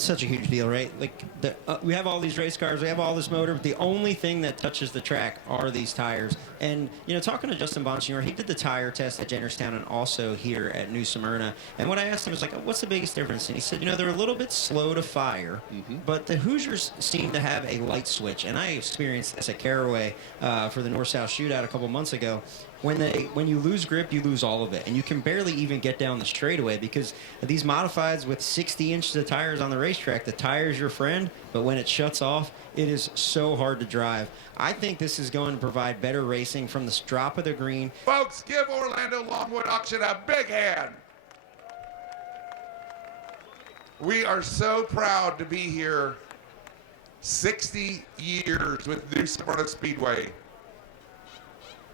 that's such a huge deal, right? Like, we have all these race cars, we have all this motor, but the only thing that touches the track are these tires. And, you know, talking to Justin Bonsignor, he did the tire test at Jennerstown and also here at New Smyrna. And what I asked him was like, what's the biggest difference? And he said, you know, they're a little bit slow to fire, but the Hoosiers seem to have a light switch. And I experienced this at Caraway for the North-South Shootout a couple months ago. When you lose grip, you lose all of it, and you can barely even get down the straightaway because these modifieds with 60 inches of tires on the racetrack, the tire's your friend, but when it shuts off, it is so hard to drive. I think this is going to provide better racing from the drop of the green. Folks, give Orlando Longwood Auction a big hand. We are so proud to be here 60 years with New Smyrna Speedway.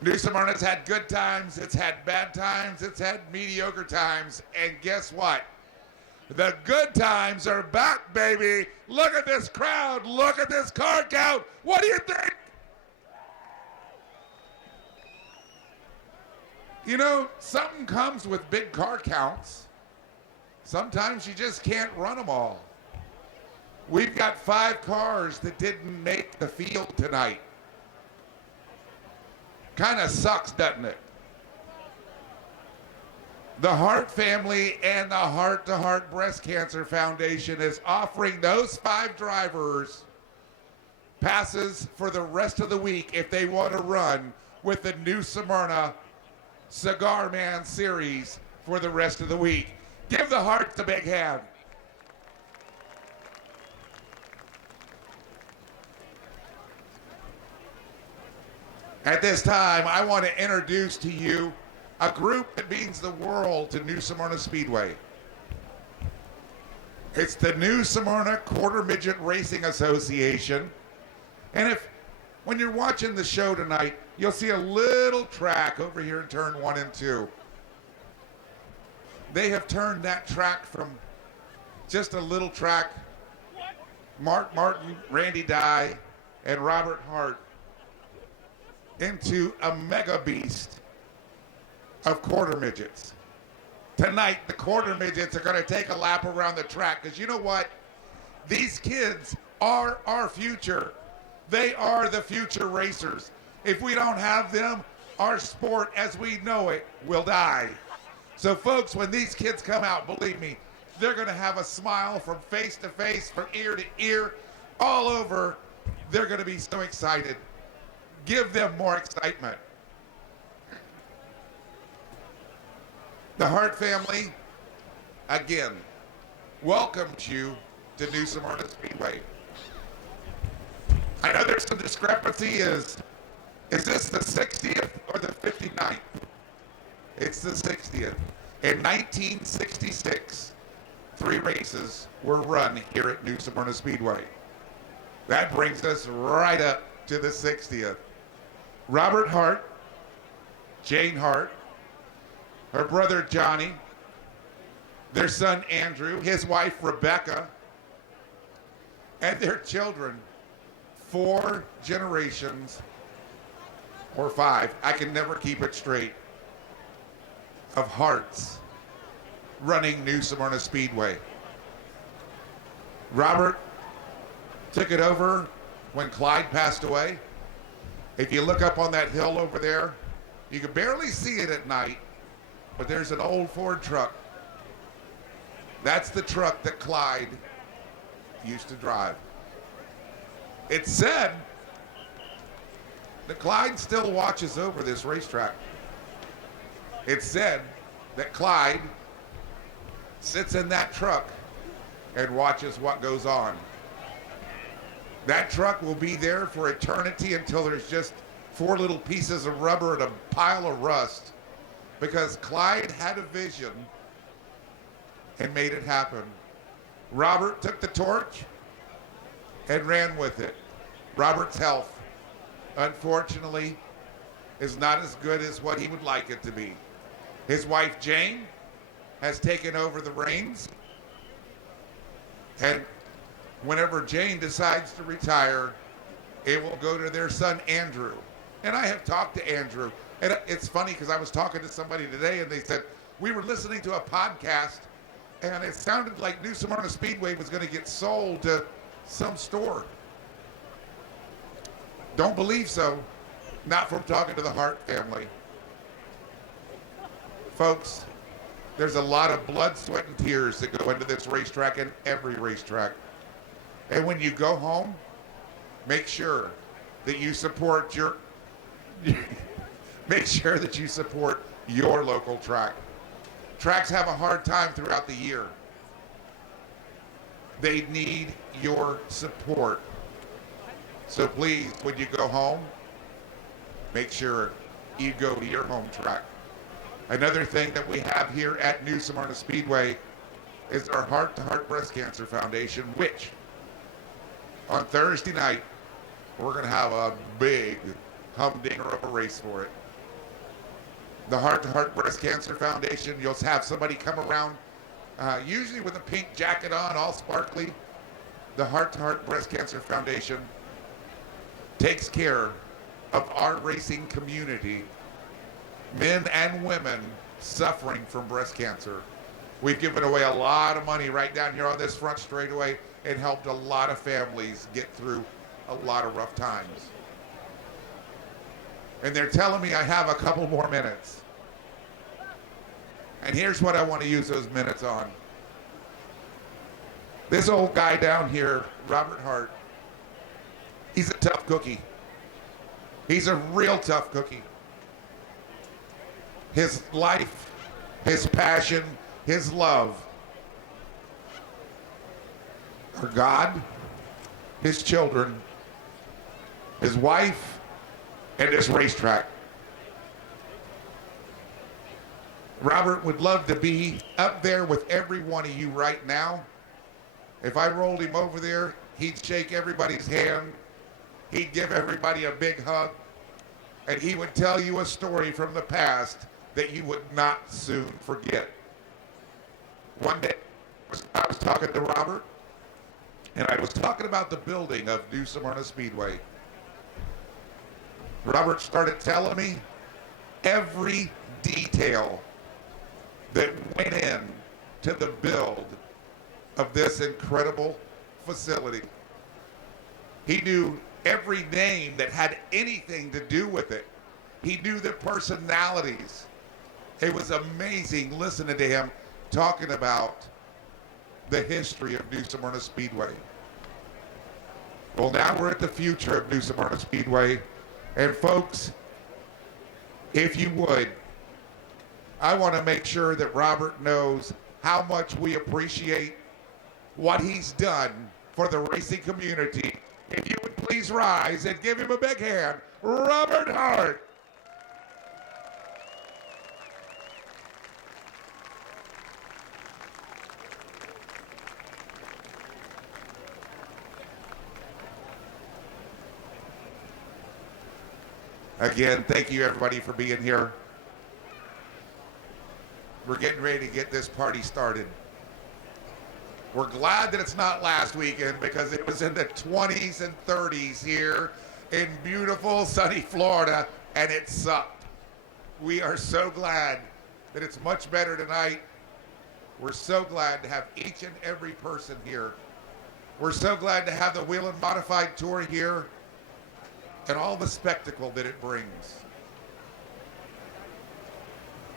New Smyrna's had good times, it's had bad times, it's had mediocre times, and guess what? The good times are back, baby. Look at this crowd, look at this car count. What do you think? You know, something comes with big car counts. Sometimes you just can't run them all. We've got 5 cars that didn't make the field tonight. Kind of sucks, doesn't it? The Hart family and the Heart to Heart Breast Cancer Foundation is offering those 5 drivers passes for the rest of the week if they want to run with the New Smyrna Cigar Man Series for the rest of the week. Give the Hearts a big hand. At this time, I want to introduce to you a group that means the world to New Smyrna Speedway. It's the New Smyrna Quarter Midget Racing Association. And when you're watching the show tonight, you'll see a little track over here in turn 1 and 2. They have turned that track from just a little track, Mark Martin, Randy Dye, and Robert Hart, into a mega beast of quarter midgets. Tonight, the quarter midgets are going to take a lap around the track because you know what? These kids are our future. They are the future racers. If we don't have them, our sport as we know it will die. So folks, when these kids come out, believe me, they're going to have a smile from face to face, from ear to ear, all over. They're going to be so excited. Give them more excitement. The Hart family, again, welcomes you to New Smyrna Speedway. I know there's some discrepancy. Is this the 60th or the 59th? It's the 60th. In 1966, 3 races were run here at New Smyrna Speedway. That brings us right up to the 60th. Robert Hart, Jane Hart, her brother Johnny, their son Andrew, his wife Rebecca, and their children, 4 generations, or 5, I can never keep it straight, of Harts running New Smyrna Speedway. Robert took it over when Clyde passed away. If you look up on that hill over there, you can barely see it at night, but there's an old Ford truck. That's the truck that Clyde used to drive. It's said that Clyde still watches over this racetrack. It's said that Clyde sits in that truck and watches what goes on. That truck will be there for eternity until there's just 4 little pieces of rubber and a pile of rust, because Clyde had a vision and made it happen. Robert took the torch and ran with it. Robert's health, unfortunately, is not as good as what he would like it to be. His wife, Jane, has taken over the reins, and whenever Jane decides to retire, it will go to their son, Andrew. And I have talked to Andrew. And it's funny because I was talking to somebody today and they said, we were listening to a podcast And it sounded like New Smyrna Speedway was going to get sold to some store. Don't believe so. Not from talking to the Hart family. Folks, there's a lot of blood, sweat, and tears that go into this racetrack and every racetrack. And when you go home, make sure that you support your make sure that you support your local track. Tracks have a hard time throughout the year. They need your support. So please, when you go home, make sure you go to your home track. Another thing that we have here at New Smyrna Speedway is our Heart to Heart Breast Cancer Foundation, which on Thursday night, we're going to have a big humdinger of a race for it. The Heart to Heart Breast Cancer Foundation, you'll have somebody come around, usually with a pink jacket on, all sparkly. The Heart to Heart Breast Cancer Foundation takes care of our racing community, men and women suffering from breast cancer. We've given away a lot of money right down here on this front straightaway and helped a lot of families get through a lot of rough times. And they're telling me I have a couple more minutes. And here's what I want to use those minutes on. This old guy down here, Robert Hart, he's a tough cookie. He's a real tough cookie. His life, his passion, his love for God, his children, his wife, and his racetrack. Robert would love to be up there with every one of you right now. If I rolled him over there, he'd shake everybody's hand. He'd give everybody a big hug. And he would tell you a story from the past that you would not soon forget. One day, I was talking to Robert, and I was talking about the building of New Smyrna Speedway. Robert started telling me every detail that went in to the build of this incredible facility. He knew every name that had anything to do with it. He knew the personalities. It was amazing listening to him talking about the history of New Smyrna Speedway. Well, now we're at the future of New Smyrna Speedway. And folks, if you would, I want to make sure that Robert knows how much we appreciate what he's done for the racing community. If you would please rise and give him a big hand, Robert Hart. Again, thank you everybody for being here. We're getting ready to get this party started. We're glad that it's not last weekend because it was in the 20s and 30s here in beautiful sunny Florida and it sucked. We are so glad that it's much better tonight. We're so glad to have each and every person here. We're so glad to have the Whelen Modified Tour here and all the spectacle that it brings.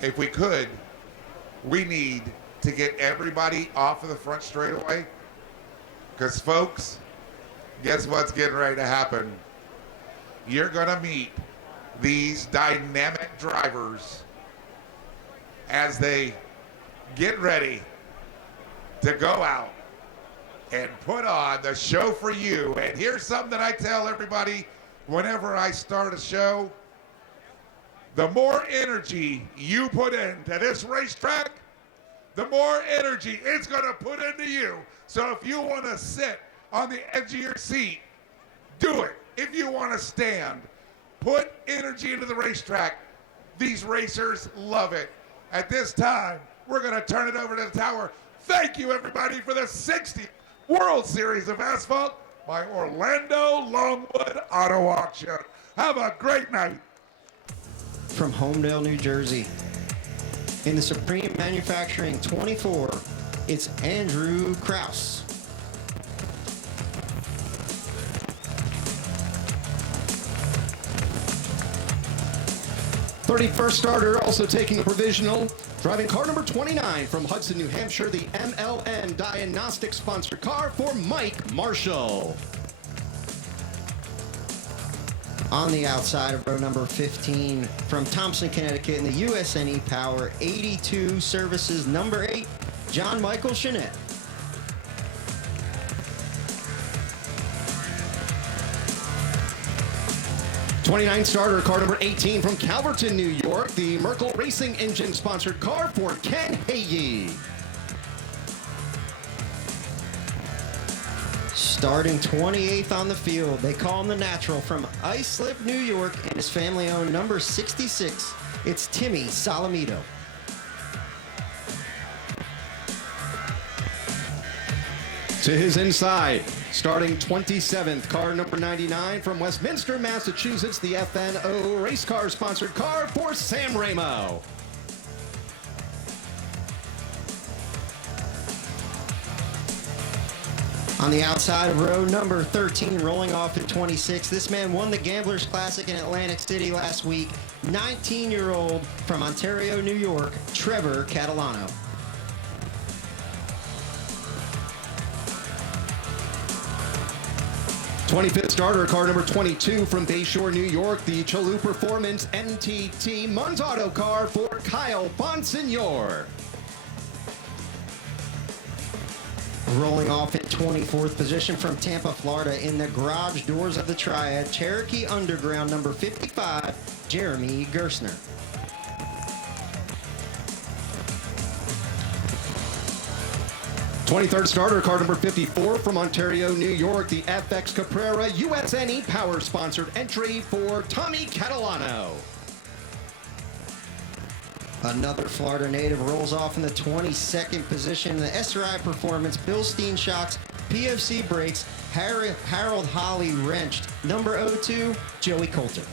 If we could, we need to get everybody off of the front straightaway because folks, guess what's getting ready to happen? You're gonna meet these dynamic drivers as they get ready to go out and put on the show for you. And here's something that I tell everybody whenever I start a show: the more energy you put into this racetrack, the more energy it's going to put into you. So if you want to sit on the edge of your seat, do it. If you want to stand, put energy into the racetrack. These racers love it. At this time, we're going to turn it over to the tower. Thank you, everybody, for the 60th World Series of Asphalt by Orlando Longwood Auto Auction. Have a great night. From Homedale, New Jersey, in the Supreme Manufacturing 24 it's Andrew Kraus. '31st starter, also taking a provisional, driving car number 29 from Hudson, New Hampshire, the MLN Diagnostic sponsored car for Mike Marshall. On the outside of row number 15 from Thompson, Connecticut in the USNE Power 82 Services number 8, John Michael Chenette. '29 starter, car number 18 from Calverton, New York, the Merkel Racing Engine sponsored car for Ken Hagee. Starting 28th on the field, they call him the Natural from Islip, New York, and his family-owned number 66. It's Timmy Salamito. To his inside, starting 27th, car number 99 from Westminster, Massachusetts, the FNO race car sponsored car for Sam Ramo. On the outside of row number 13, rolling off at 26, this man won the Gamblers Classic in Atlantic City last week. 19-year-old from Ontario, New York, Trevor Catalano. '25th starter, car number 22 from Bayshore, New York, the Chalou Performance MTT Munz Auto car for Kyle Bonsignor. Rolling off at 24th position from Tampa, Florida in the garage doors of the Triad, Cherokee Underground number 55, Jeremy Gersner. '23rd starter, car number 54 from Ontario, New York, the FX Caprera USNE Power sponsored entry for Tommy Catalano. Another Florida native rolls off in the 22nd position in the SRI Performance, Bilstein Shocks, PFC Brakes, Harold Holly Wrenched, number 02, Joey Coulter.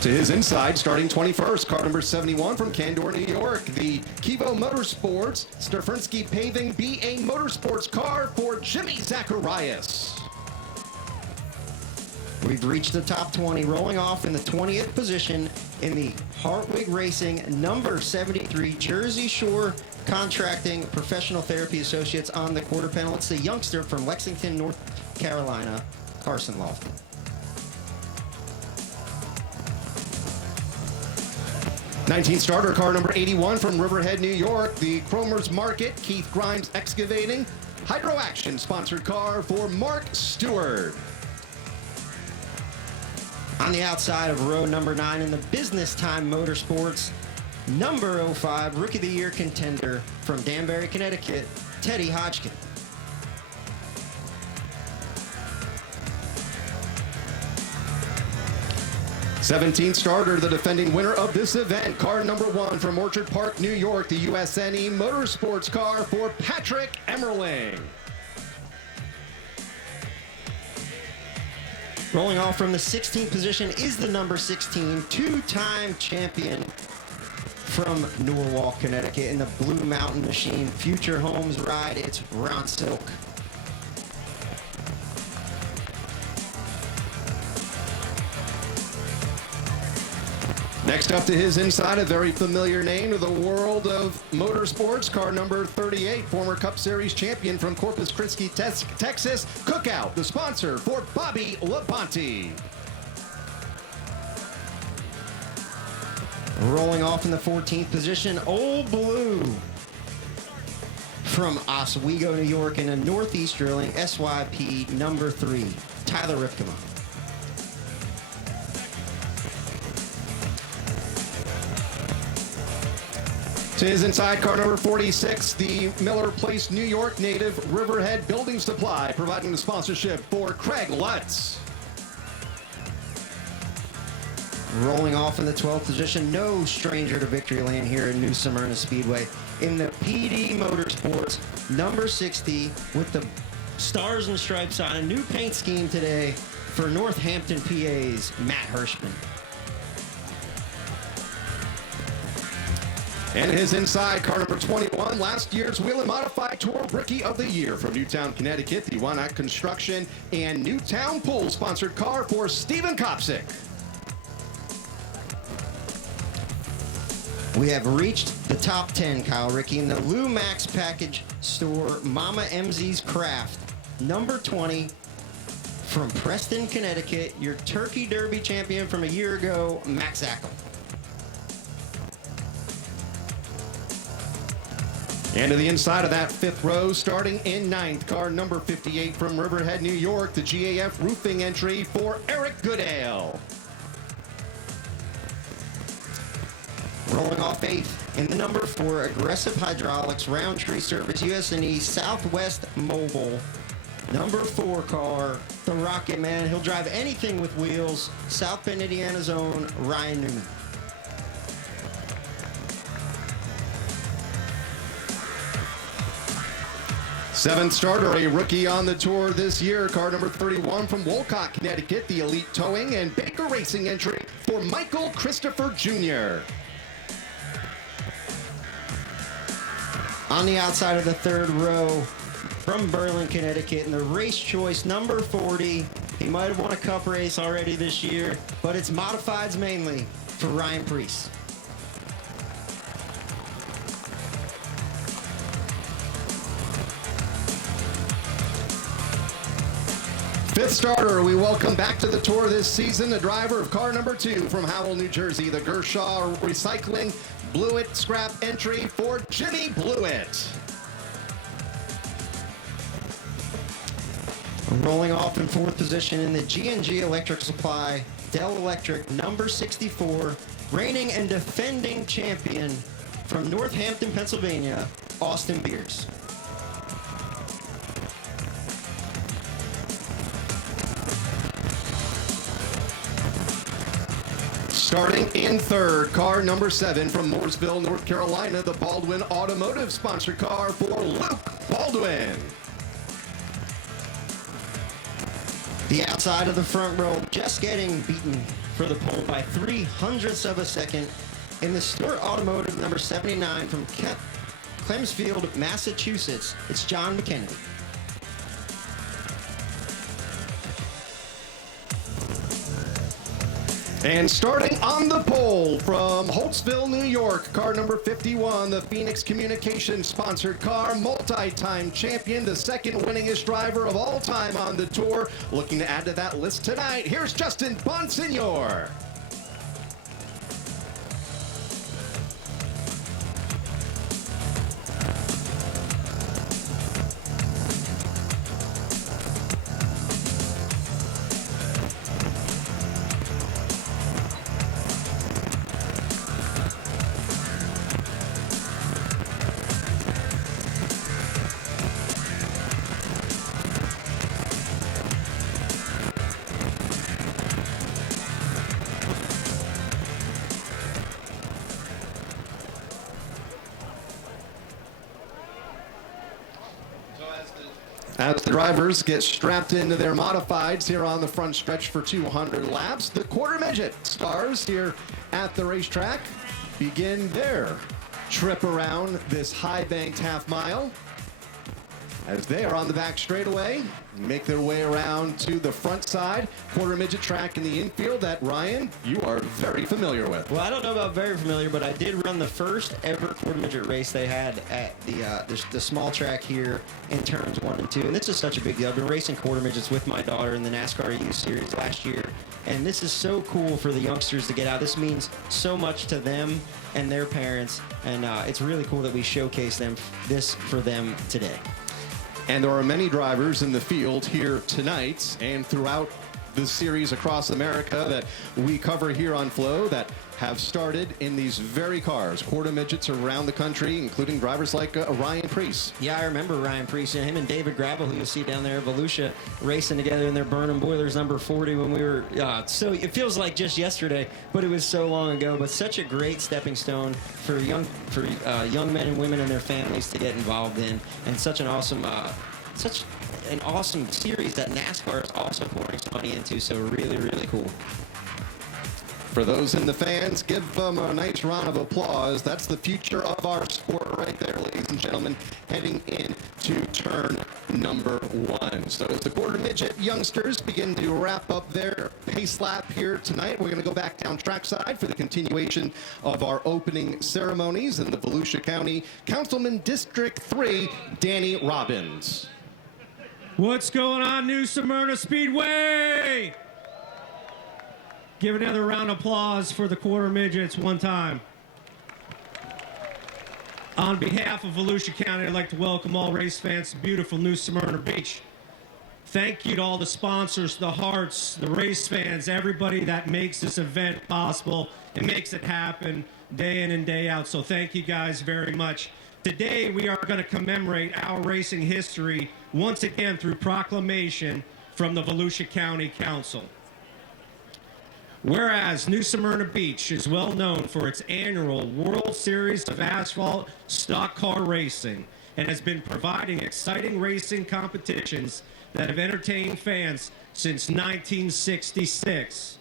To his inside, starting 21st, car number 71 from Candor, New York, the Kivo Motorsports Steferinsky Paving BA Motorsports car for Jimmy Zacharias. We've reached the top 20, rolling off in the 20th position in the Hartwig Racing number 73 Jersey Shore Contracting Professional Therapy Associates on the quarter panel. It's the youngster from Lexington, North Carolina, Carson Lofton. '19 starter, car number 81 from Riverhead, New York, the Cromer's Market Keith Grimes Excavating Hydro Action sponsored car for Mark Stewart. On the outside of row number 9 in the Business Time Motorsports, number 05 Rookie of the Year contender from Danbury, Connecticut, Teddy Hodgkin. '17th starter, the defending winner of this event, car number 1 from Orchard Park, New York, the USNE Motorsports car for Patrick Emmerling. Rolling off from the 16th position is the number 16, two-time champion from Norwalk, Connecticut in the Blue Mountain Machine Future Homes ride. It's Ron Silk. Next up to his inside, a very familiar name to the world of motorsports, car number 38, former Cup Series champion from Corpus Christi, Texas, Cookout, the sponsor for Bobby Labonte. Rolling off in the 14th position, Old Blue from Oswego, New York in a Northeast Drilling SYP number 3, Tyler Ripkema. To his inside, car number 46, the Miller Place, New York native Riverhead Building Supply, providing the sponsorship for Craig Lutz. Rolling off in the 12th position, no stranger to victory lane here in New Smyrna Speedway in the PD Motorsports number 60 with the Stars and Stripes on a new paint scheme today for Northampton, PA's Matt Hirschman. And his inside, car number 21, last year's Whelen Modified Tour Rookie of the Year from Newtown, Connecticut, the One-Act Construction and Newtown Pool sponsored car for Steven Kopsick. We have reached the top 10, Kyle Ricky, in the Lou Max package store, Mama MZ's Craft, number 20, from Preston, Connecticut, your Turkey Derby champion from a year ago, Max Zackel. And to the inside of that fifth row, starting in ninth, car number 58 from Riverhead, New York, the GAF roofing entry for Eric Goodale. Rolling off eighth in the number 4, Aggressive Hydraulics, Roundtree Service, US&E, Southwest Mobile. Number 4 car, the Rocket Man. He'll drive anything with wheels. South Bend, Indiana's own Ryan Newman. Seventh starter, a rookie on the tour this year, car number 31 from Wolcott, Connecticut, the Elite Towing and Baker Racing entry for Michael Christopher Jr. On the outside of the third row, from Berlin, Connecticut, in the Race Choice number 40. He might have won a cup race already this year, but it's modifieds mainly for Ryan Priest. Fifth starter, we welcome back to the tour this season the driver of car number 2 from Howell, New Jersey, the Gershaw Recycling Blewett scrap entry for Jimmy Blewett. Rolling off in fourth position in the G&G Electric Supply, Dell Electric number 64, reigning and defending champion from Northampton, Pennsylvania, Austin Beers. Starting in third, car number 7 from Mooresville, North Carolina, the Baldwin Automotive sponsored car for Luke Baldwin. The outside of the front row just getting beaten for the pole by 0.03 of a second in the Stewart Automotive number 79 from Clemsfield, Massachusetts. It's John McKennedy. And starting on the pole from Holtzville, New York, car number 51, the Phoenix Communications sponsored car, multi-time champion, the second winningest driver of all time on the tour. Looking to add to that list tonight, here's Justin Bonsignor. As the drivers get strapped into their modifieds here on the front stretch for 200 laps, the quarter midget stars here at the racetrack begin their trip around this high-banked half mile as they are on the back straightaway, make their way around to the front side, quarter midget track in the infield that, Ryan, you are very familiar with. Well, I don't know about very familiar, but I did run the first ever quarter midget race they had at the small track here in turns 1 and 2. And this is such a big deal. I've been racing quarter midgets with my daughter in the NASCAR Youth Series last year. And this is so cool for the youngsters to get out. This means so much to them and their parents. And it's really cool that we showcase this for them today. And there are many drivers in the field here tonight and throughout the series across America that we cover here on Flow that have started in these very cars, quarter midgets around the country, including drivers like Ryan Priest. Yeah, I remember Ryan Priest and him and David Gravel, who you'll see down there, Volusia, racing together in their Burnham Boilers number 40 when we were, so it feels like just yesterday, but it was so long ago. But such a great stepping stone for young men and women and their families to get involved in, and such an awesome series that NASCAR is also pouring some money into. So really, really cool. For those in the fans, give them a nice round of applause. That's the future of our sport right there, ladies and gentlemen, heading into turn number 1. So as the quarter midget youngsters begin to wrap up their pace lap here tonight, we're going to go back down trackside for the continuation of our opening ceremonies in the Volusia County Councilman District 3, Danny Robbins. What's going on, New Smyrna Speedway? Give another round of applause for the quarter midgets one time. On behalf of Volusia County, I'd like to welcome all race fans to beautiful New Smyrna Beach. Thank you to all the sponsors, the hearts, the race fans, everybody that makes this event possible and makes it happen day in and day out. So thank you guys very much. Today, we are going to commemorate our racing history once again through proclamation from the Volusia County Council. Whereas New Smyrna Beach is well known for its annual World Series of Asphalt stock car racing and has been providing exciting racing competitions that have entertained fans since 1966.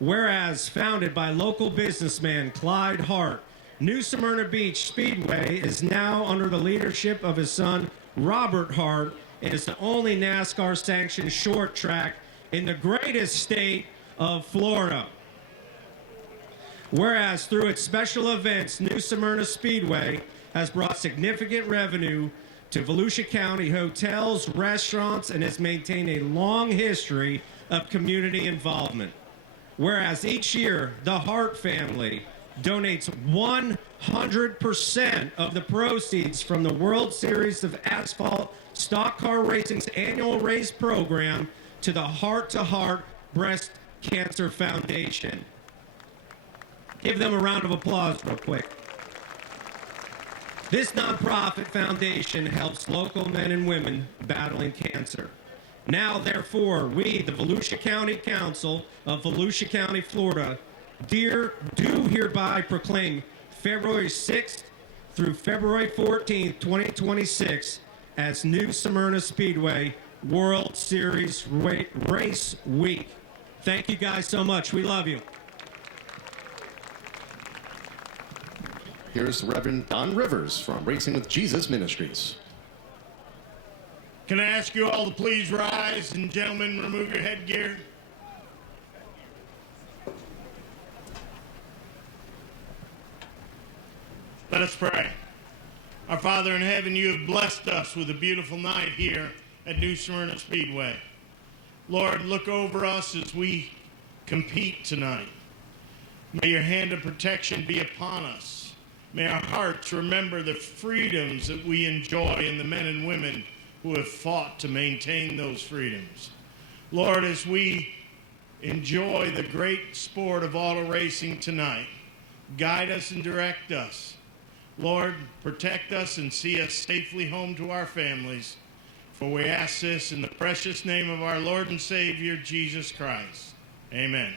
Whereas founded by local businessman Clyde Hart, New Smyrna Beach Speedway is now under the leadership of his son Robert Hart and is the only NASCAR sanctioned short track in the greatest state of Florida. Whereas through its special events, New Smyrna Speedway has brought significant revenue to Volusia County hotels, restaurants, and has maintained a long history of community involvement. Whereas each year, the Hart family donates 100% of the proceeds from the World Series of Asphalt Stock Car Racing's annual race program to the Heart to Heart Breast Cancer Foundation. Give them a round of applause real quick. This nonprofit foundation helps local men and women battling cancer. Now, therefore, we, the Volusia County Council of Volusia County, Florida, do hereby proclaim February 6th through February 14th, 2026 as New Smyrna Speedway World Series Race Week. Thank you guys so much. We love you. Here's Reverend Don Rivers from Racing with Jesus Ministries. Can I ask you all to please rise, and gentlemen, remove your headgear? Let us pray. Our Father in heaven, you have blessed us with a beautiful night here at New Smyrna Speedway. Lord, look over us as we compete tonight. May your hand of protection be upon us. May our hearts remember the freedoms that we enjoy and the men and women who have fought to maintain those freedoms. Lord, as we enjoy the great sport of auto racing tonight, guide us and direct us. Lord, protect us and see us safely home to our families. For we ask this in the precious name of our Lord and Savior, Jesus Christ. Amen.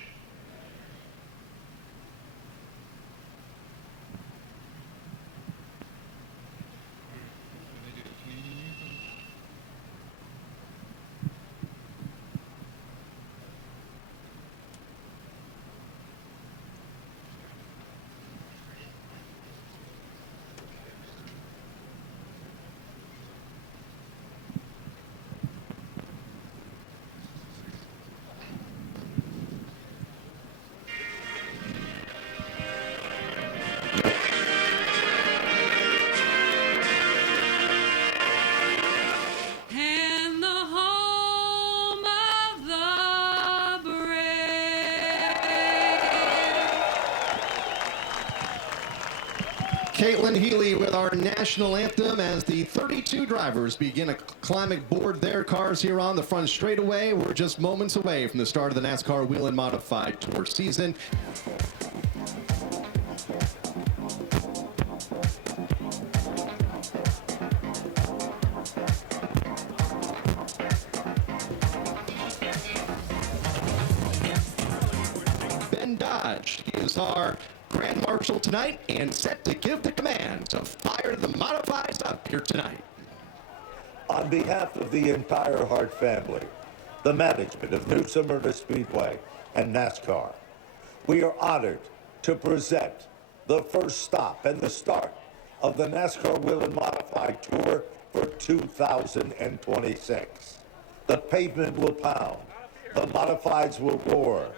Caitlin Healy with our national anthem as the 32 drivers begin to climb aboard their cars here on the front straightaway. We're just moments away from the start of the NASCAR Whelen Modified Tour season. Ben Dodge is our Grand Marshal tonight and set to give the command to fire the modifieds up here tonight. On behalf of the entire Hart family, the management of New Smyrna Speedway and NASCAR, we are honored to present the first stop and the start of the NASCAR Whelen Modified Tour for 2026. The pavement will pound. The modifieds will roar.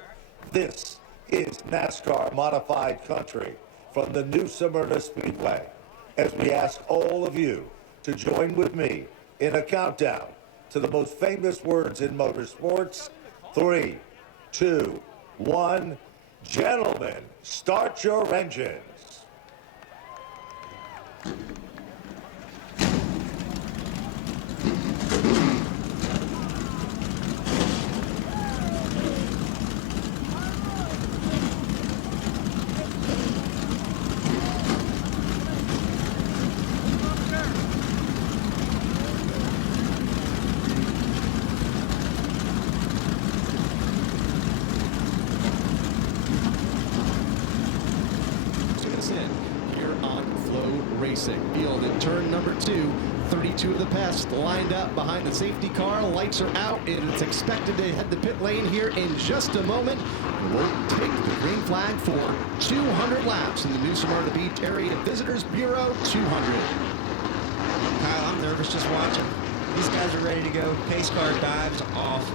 This is NASCAR Modified Country from the new Smyrna Speedway, as we ask all of you to join with me in a countdown to the most famous words in motorsports. 3, 2, 1. Gentlemen, start your engines. Field in turn number 2. 32 of the pest lined up behind the safety car. Lights are out, and it's expected to head the pit lane here in just a moment. We'll take the green flag for 200 laps in the new Smyrna Beach Area Visitors Bureau 200. Kyle, I'm nervous just watching. These guys are ready to go. Pace car dives off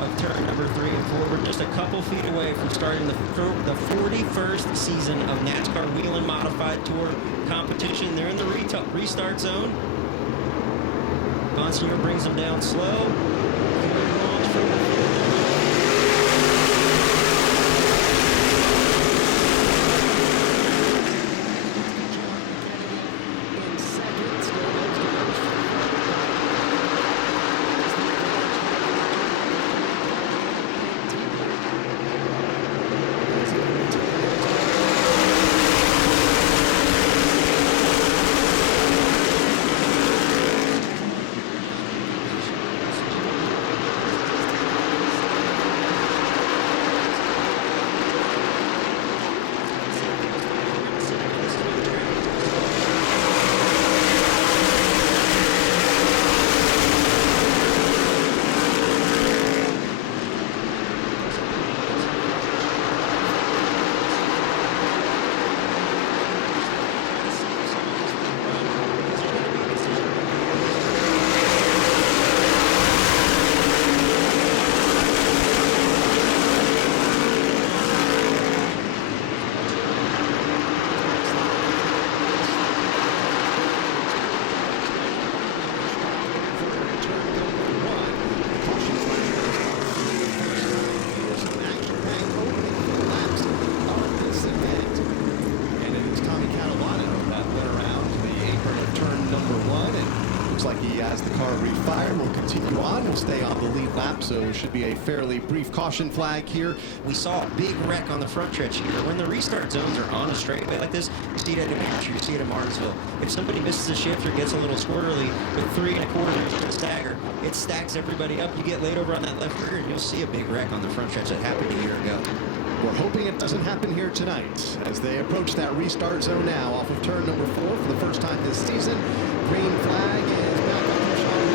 of turn number 3 and 4. We're just a couple feet away from starting the 41st season of NASCAR Whelen Modified Tour competition. They're in the restart zone. Bonsignor brings them down slow. So it should be a fairly brief caution flag here. We saw a big wreck on the front stretch here. When the restart zones are on a straightaway like this, you see it at New Hampshire, you see it at Martinsville. If somebody misses a shift or gets a little squirrely with 3 1/4 to the stagger, it stacks everybody up. You get laid over on that left rear, and you'll see a big wreck on the front stretch that happened a year ago. We're hoping it doesn't happen here tonight as they approach that restart zone now off of turn number 4 for the first time this season. Green flag is back up for Sean.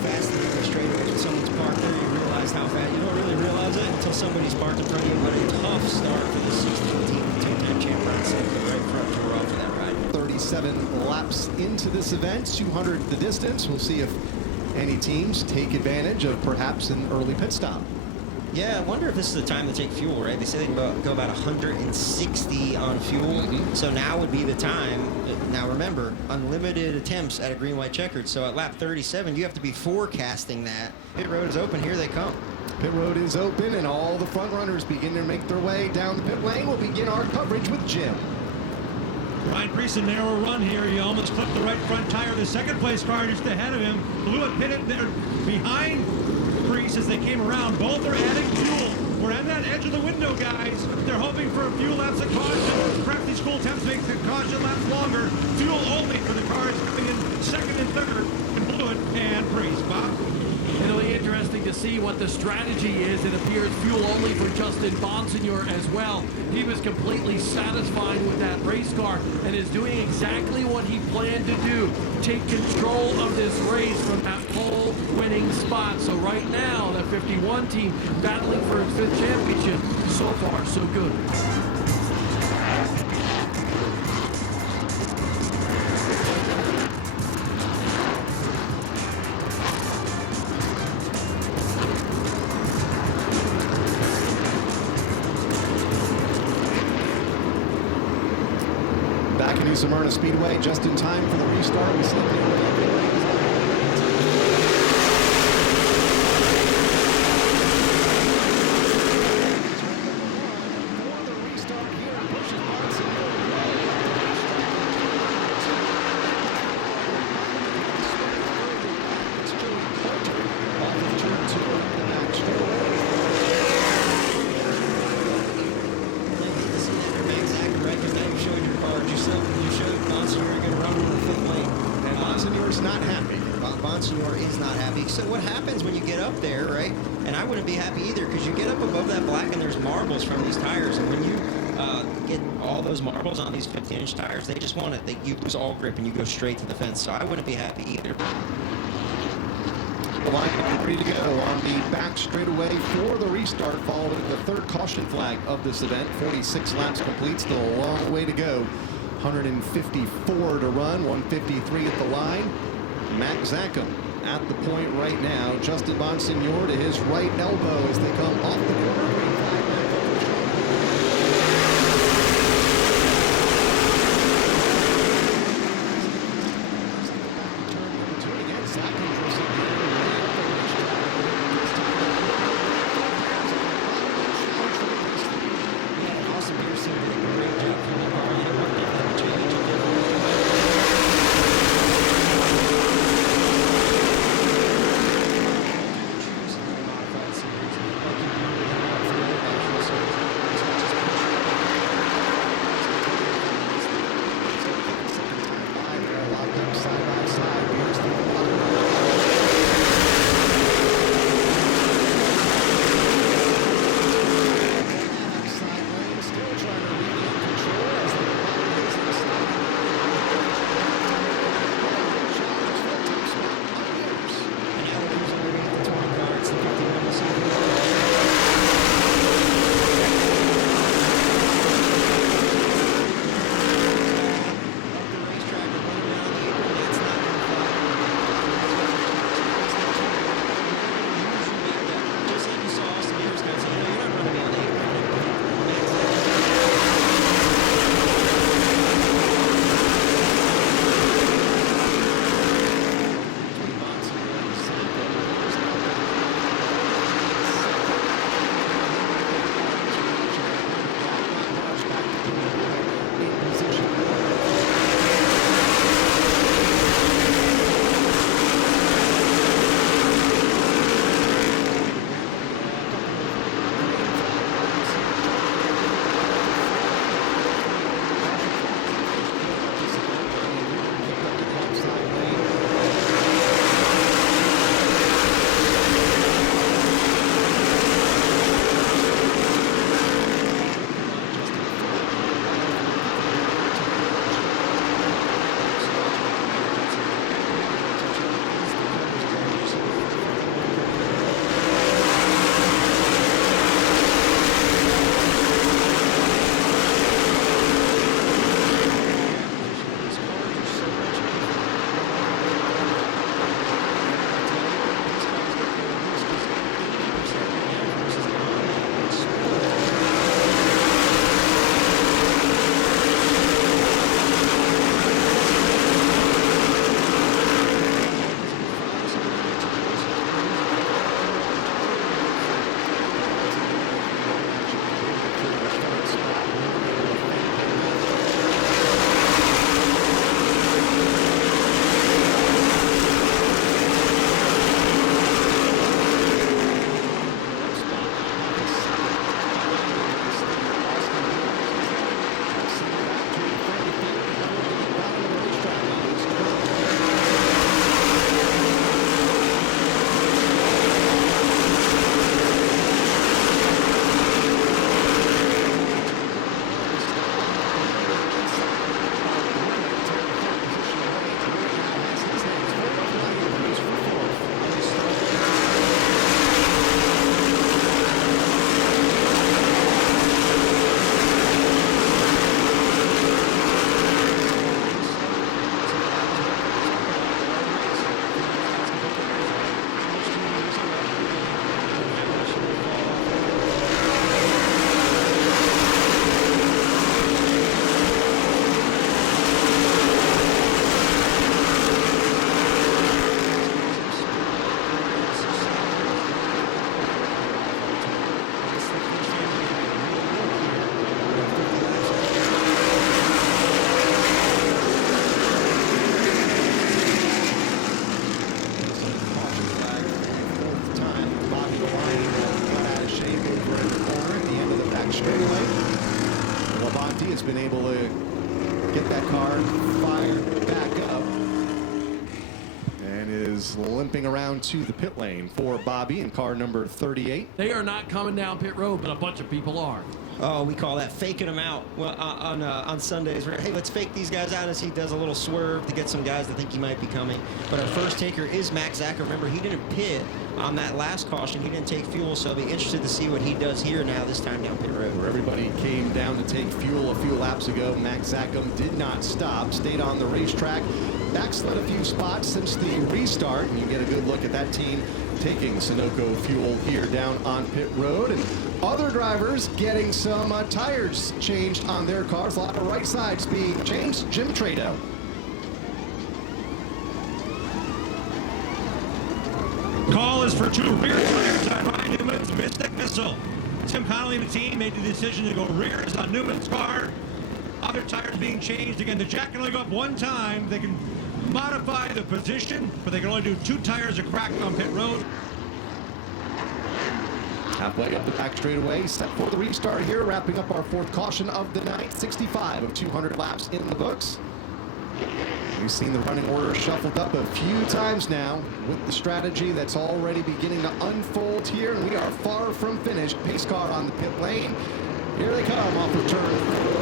fast in the straightaways. When someone's parked there, you realize how fast. You don't really realize it until somebody's parked in front of you. But a tough start for the 16 team, two-time champ Ron Simmons, the right front door off of that ride. 37 laps into this event, 200 the distance. We'll see if any teams take advantage of perhaps an early pit stop. Yeah, I wonder if this is the time to take fuel, right? They say they can go about 160 on fuel. So now would be the time. Now remember, unlimited attempts at a green, white, checkered. So at lap 37, you have to be forecasting that. Pit road is open. Here they come. Pit road is open, and all the front runners begin to make their way down the pit lane. We'll begin our coverage with Jim. Ryan Preece, a narrow run here. He almost clipped the right front tire. The second place car just ahead of him. Blew it, pitted there behind Preece as they came around. Both are adding fuel. We're at that edge of the window, guys. They're hoping for a few laps of caution. Perhaps these cool temps make the caution laps longer. Fuel only for the cars coming in second and third. And Blewett and Preece. Bob? It'll be interesting to see what the strategy is. It appears fuel only for Justin Bonsignor as well. He was completely satisfied with that race car and is doing exactly what he planned to do. Take control of this race from that pole winning spot. So right now, the 51 team battling for its 5th championship. So far, so good. Back in New Smyrna Speedway, just in time for the restart. We slip not happy. Bonsignor is not happy. So what happens when you get up there, right? And I wouldn't be happy either, because you get up above that black and there's marbles from these tires. And when you get all those marbles on these 15-inch tires, they just want it. You lose all grip and you go straight to the fence. So I wouldn't be happy either. The line ready to go on the back straightaway for the restart, following the third caution flag of this event. 46 laps complete, still a long way to go. 154 to run, 153 at the line. Matt Zackham at the point right now. Justin Bonsignor to his right elbow as they come off the corner. Green flag back. car fired back up and is limping around to the pit lane for Bobby in car number 38. They are not coming down pit road, but a bunch of people are. Oh, we call that faking them out. Well, on Sundays, we're, hey, let's fake these guys out as he does a little swerve to get some guys that think he might be coming. But our first taker is Max Zacher. Remember, he didn't pit on that last caution. He didn't take fuel, so I'll be interested to see what he does here now, this time down pit road. Where everybody came down to take fuel a few laps ago, Max Zacher did not stop, stayed on the racetrack, backslid a few spots since the restart, and you get a good look at that team taking Sunoco fuel here down on pit road, and other drivers getting some tires changed on their cars. A lot of right sides being changed. Jim Trado. Call is for 2 rear tires on Ryan Newman's Mystic Missile. Tim Connolly and the team made the decision to go rears on Newman's car. Other tires being changed. Again, the jack can only go up 1 time. They can modify the position, but they can only do 2 tires a crack on pit road. Halfway up the back straightaway, set for the restart here, wrapping up our 4th caution of the night. 65 of 200 laps in the books. We've seen the running order shuffled up a few times now with the strategy that's already beginning to unfold here, and we are far from finished. Pace car on the pit lane. Here they come off of turn 4.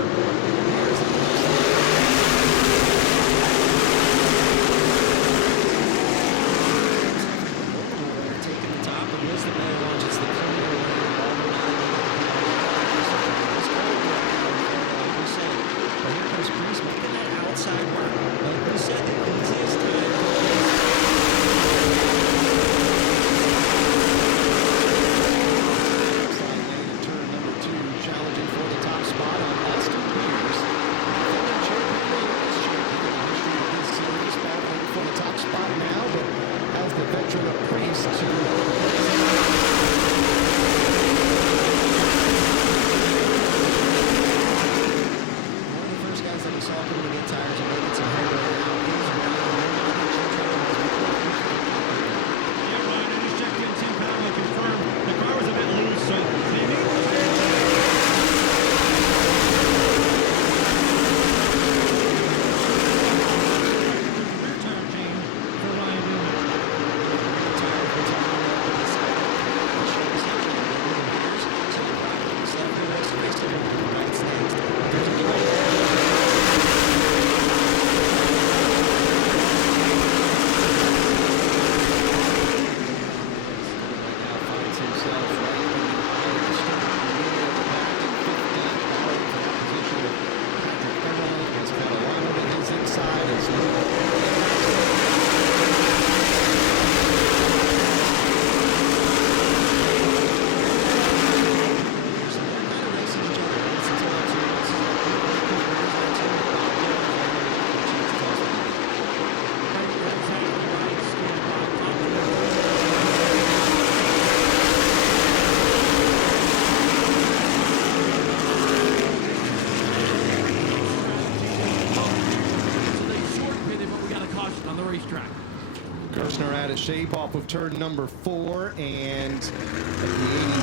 Shape off of turn number 4, and the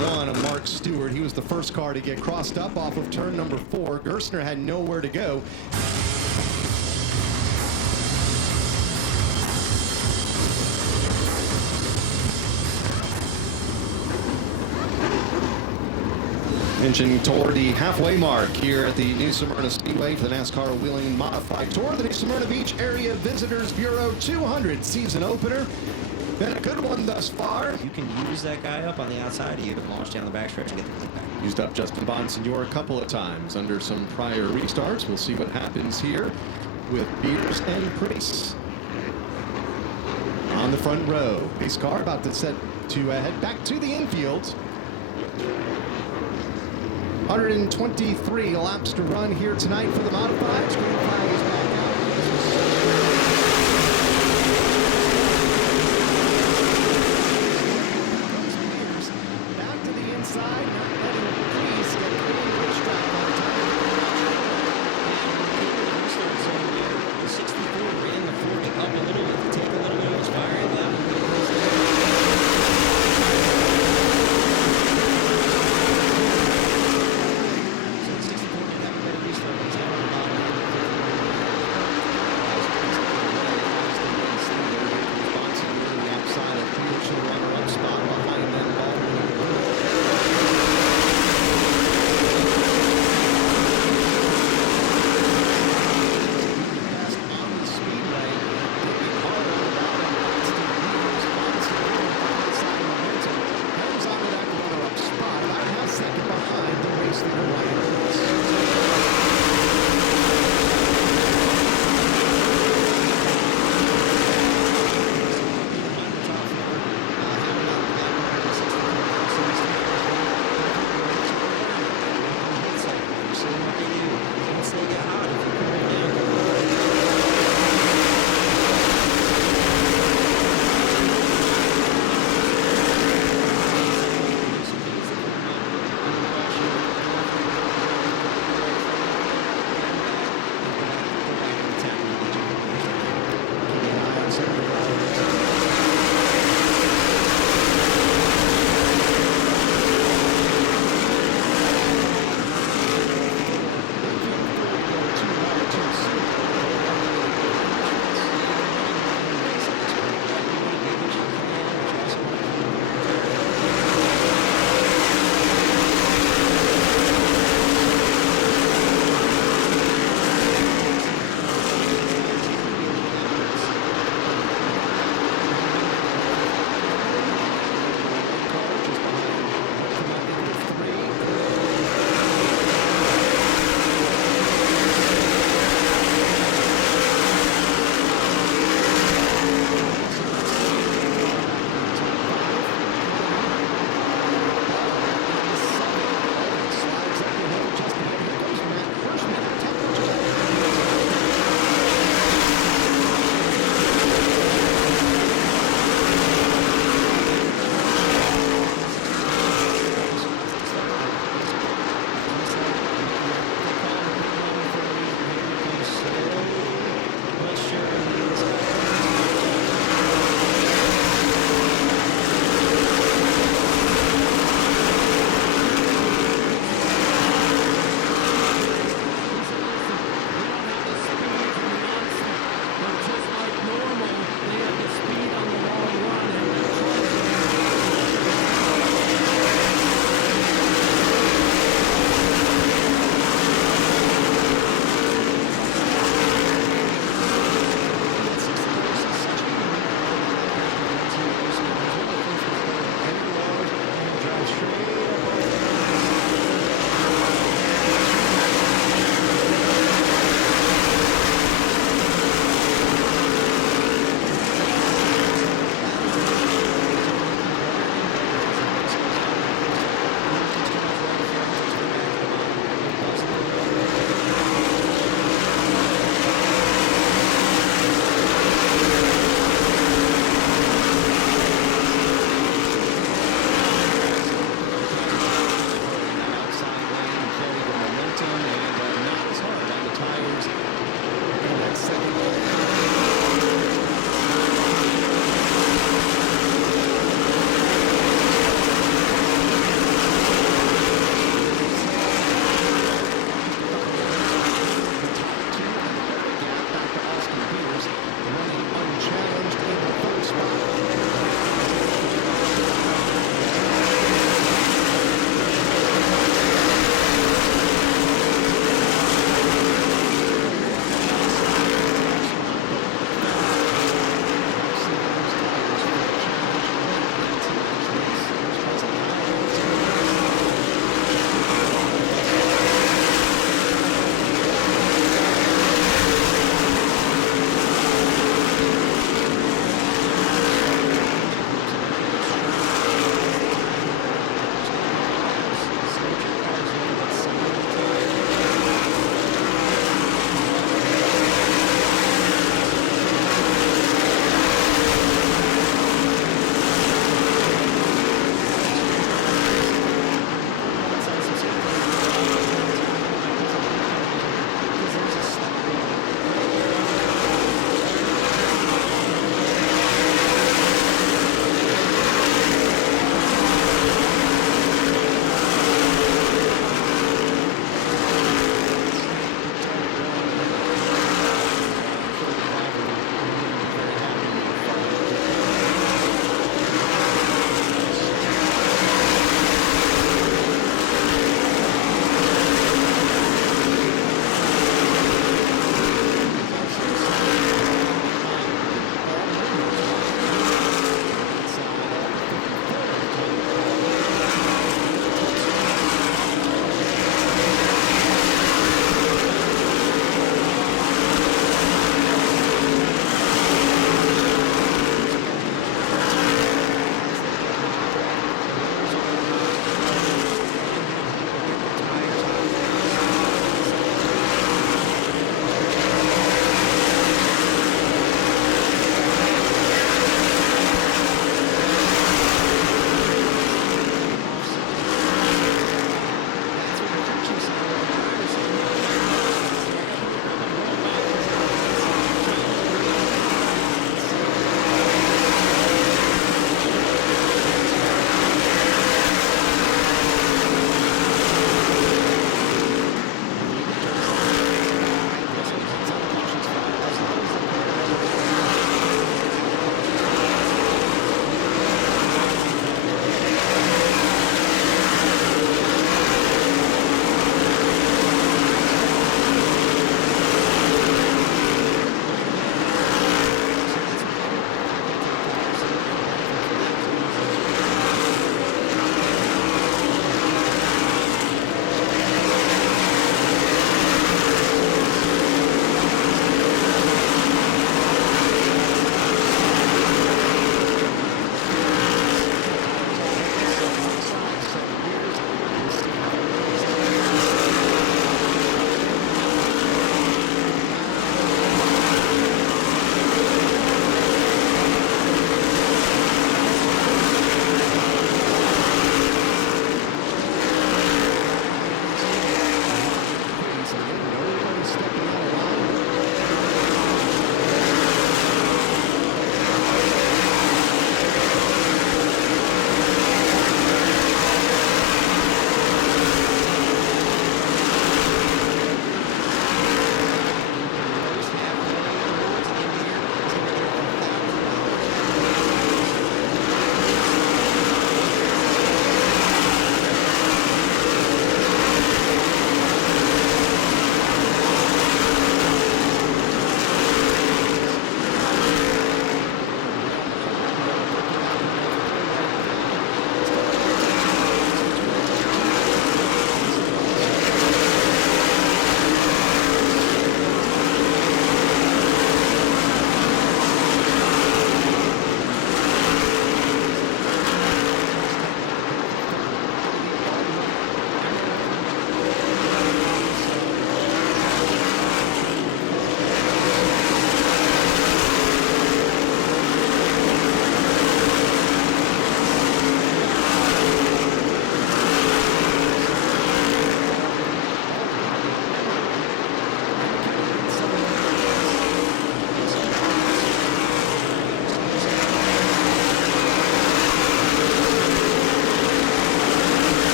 81 of Mark Stewart. He was the first car to get crossed up off of turn number 4. Gerstner had nowhere to go. Inching toward the halfway mark here at the New Smyrna Speedway for the NASCAR Whelen Modified Tour. The New Smyrna Beach Area Visitors Bureau 200 season opener. Been a good one thus far. You can use that guy up on the outside of you to launch down the backstretch and get the lead back. Used up Justin Bonsignor a couple of times under some prior restarts. We'll see what happens here with Beers and Priest on the front row. Pace car about to set to head back to the infield. 123 laps to run here tonight for the modifieds. Green flag is back out. Back to the inside, not letting Priest get the racetrack by the time. The 64 ran the 40 up a little bit to take a little bit of his firing lap.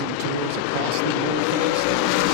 amazing tours across the Northeast.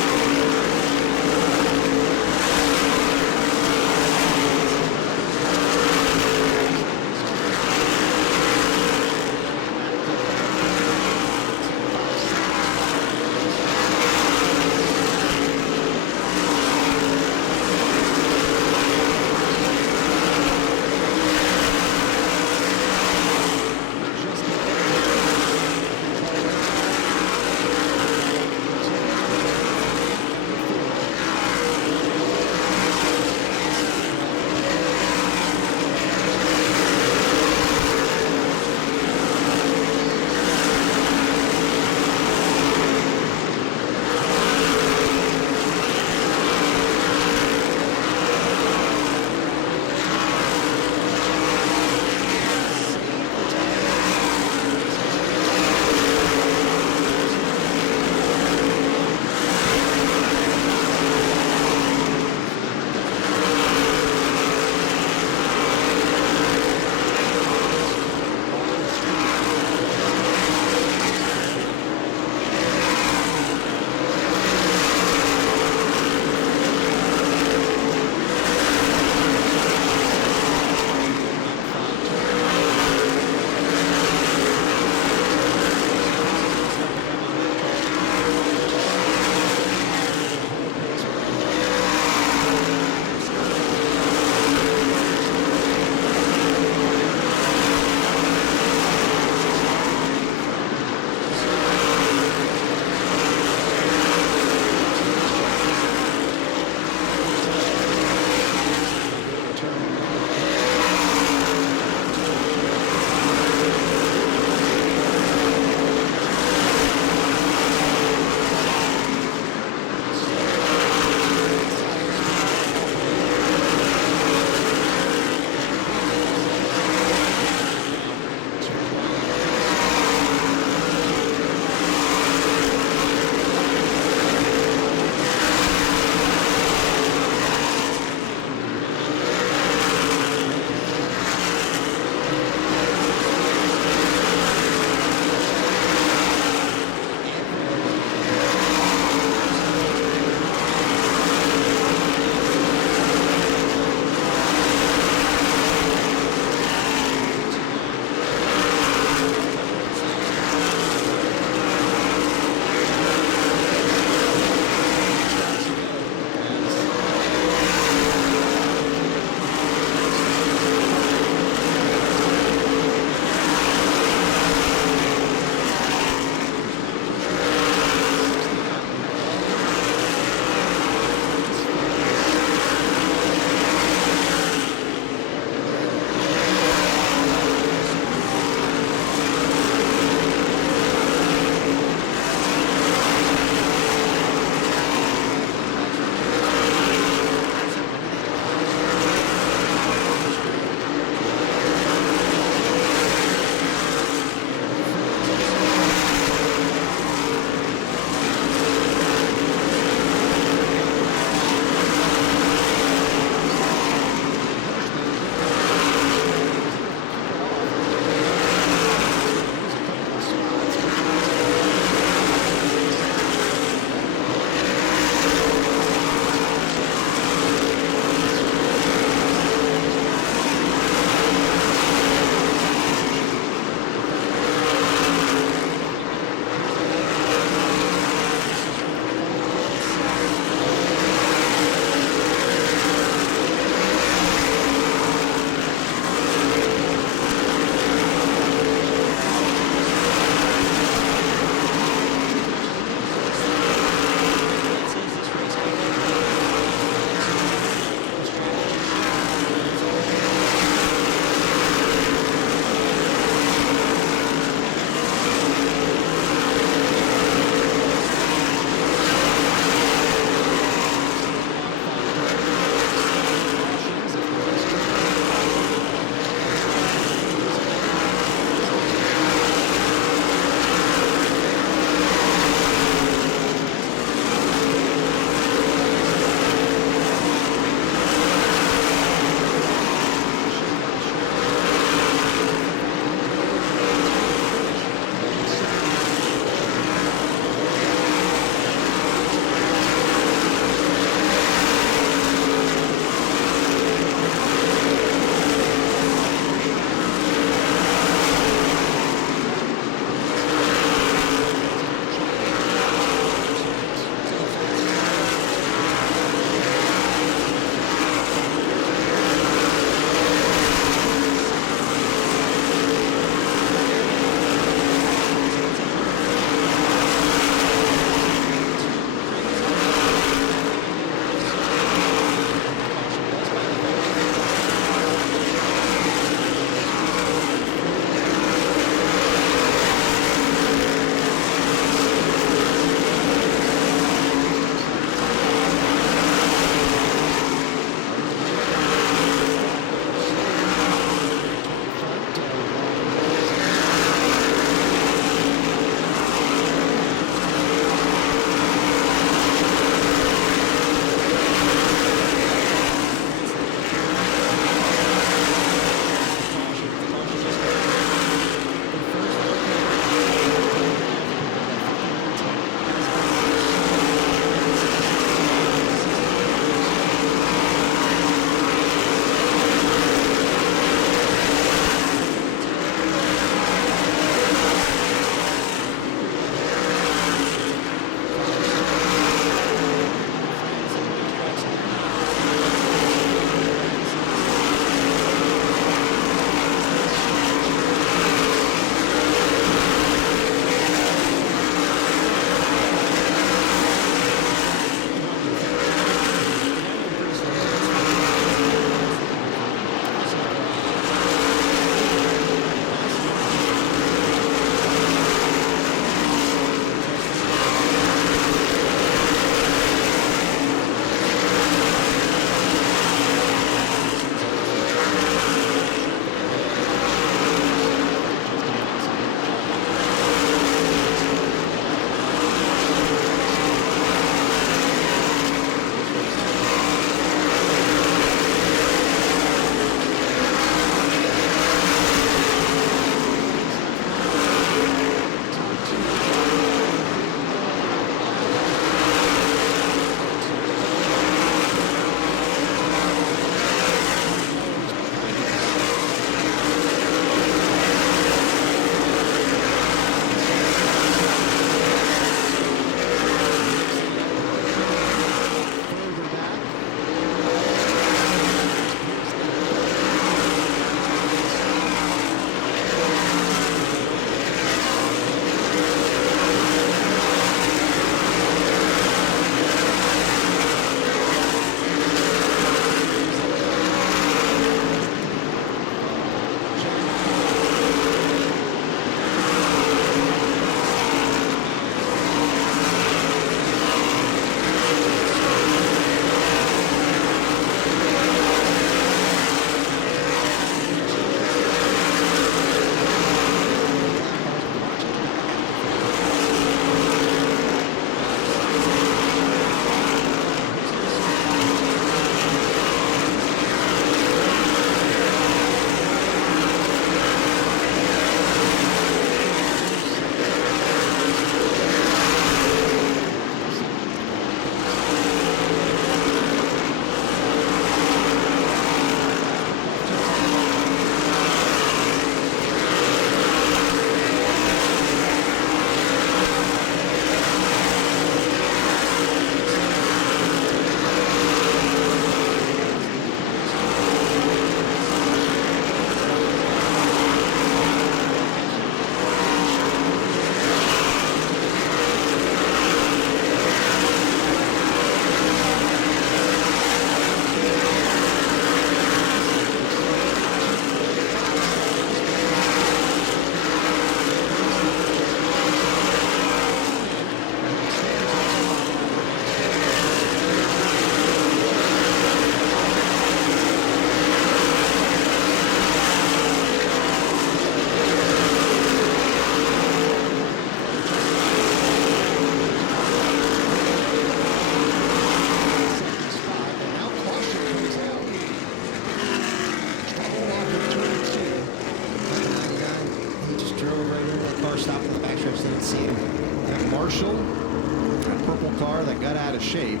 car stopped in the backstretch, didn't see him. And Marshall, that purple car that got out of shape.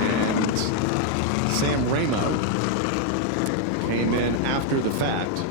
And Sam Ramo came in after the fact.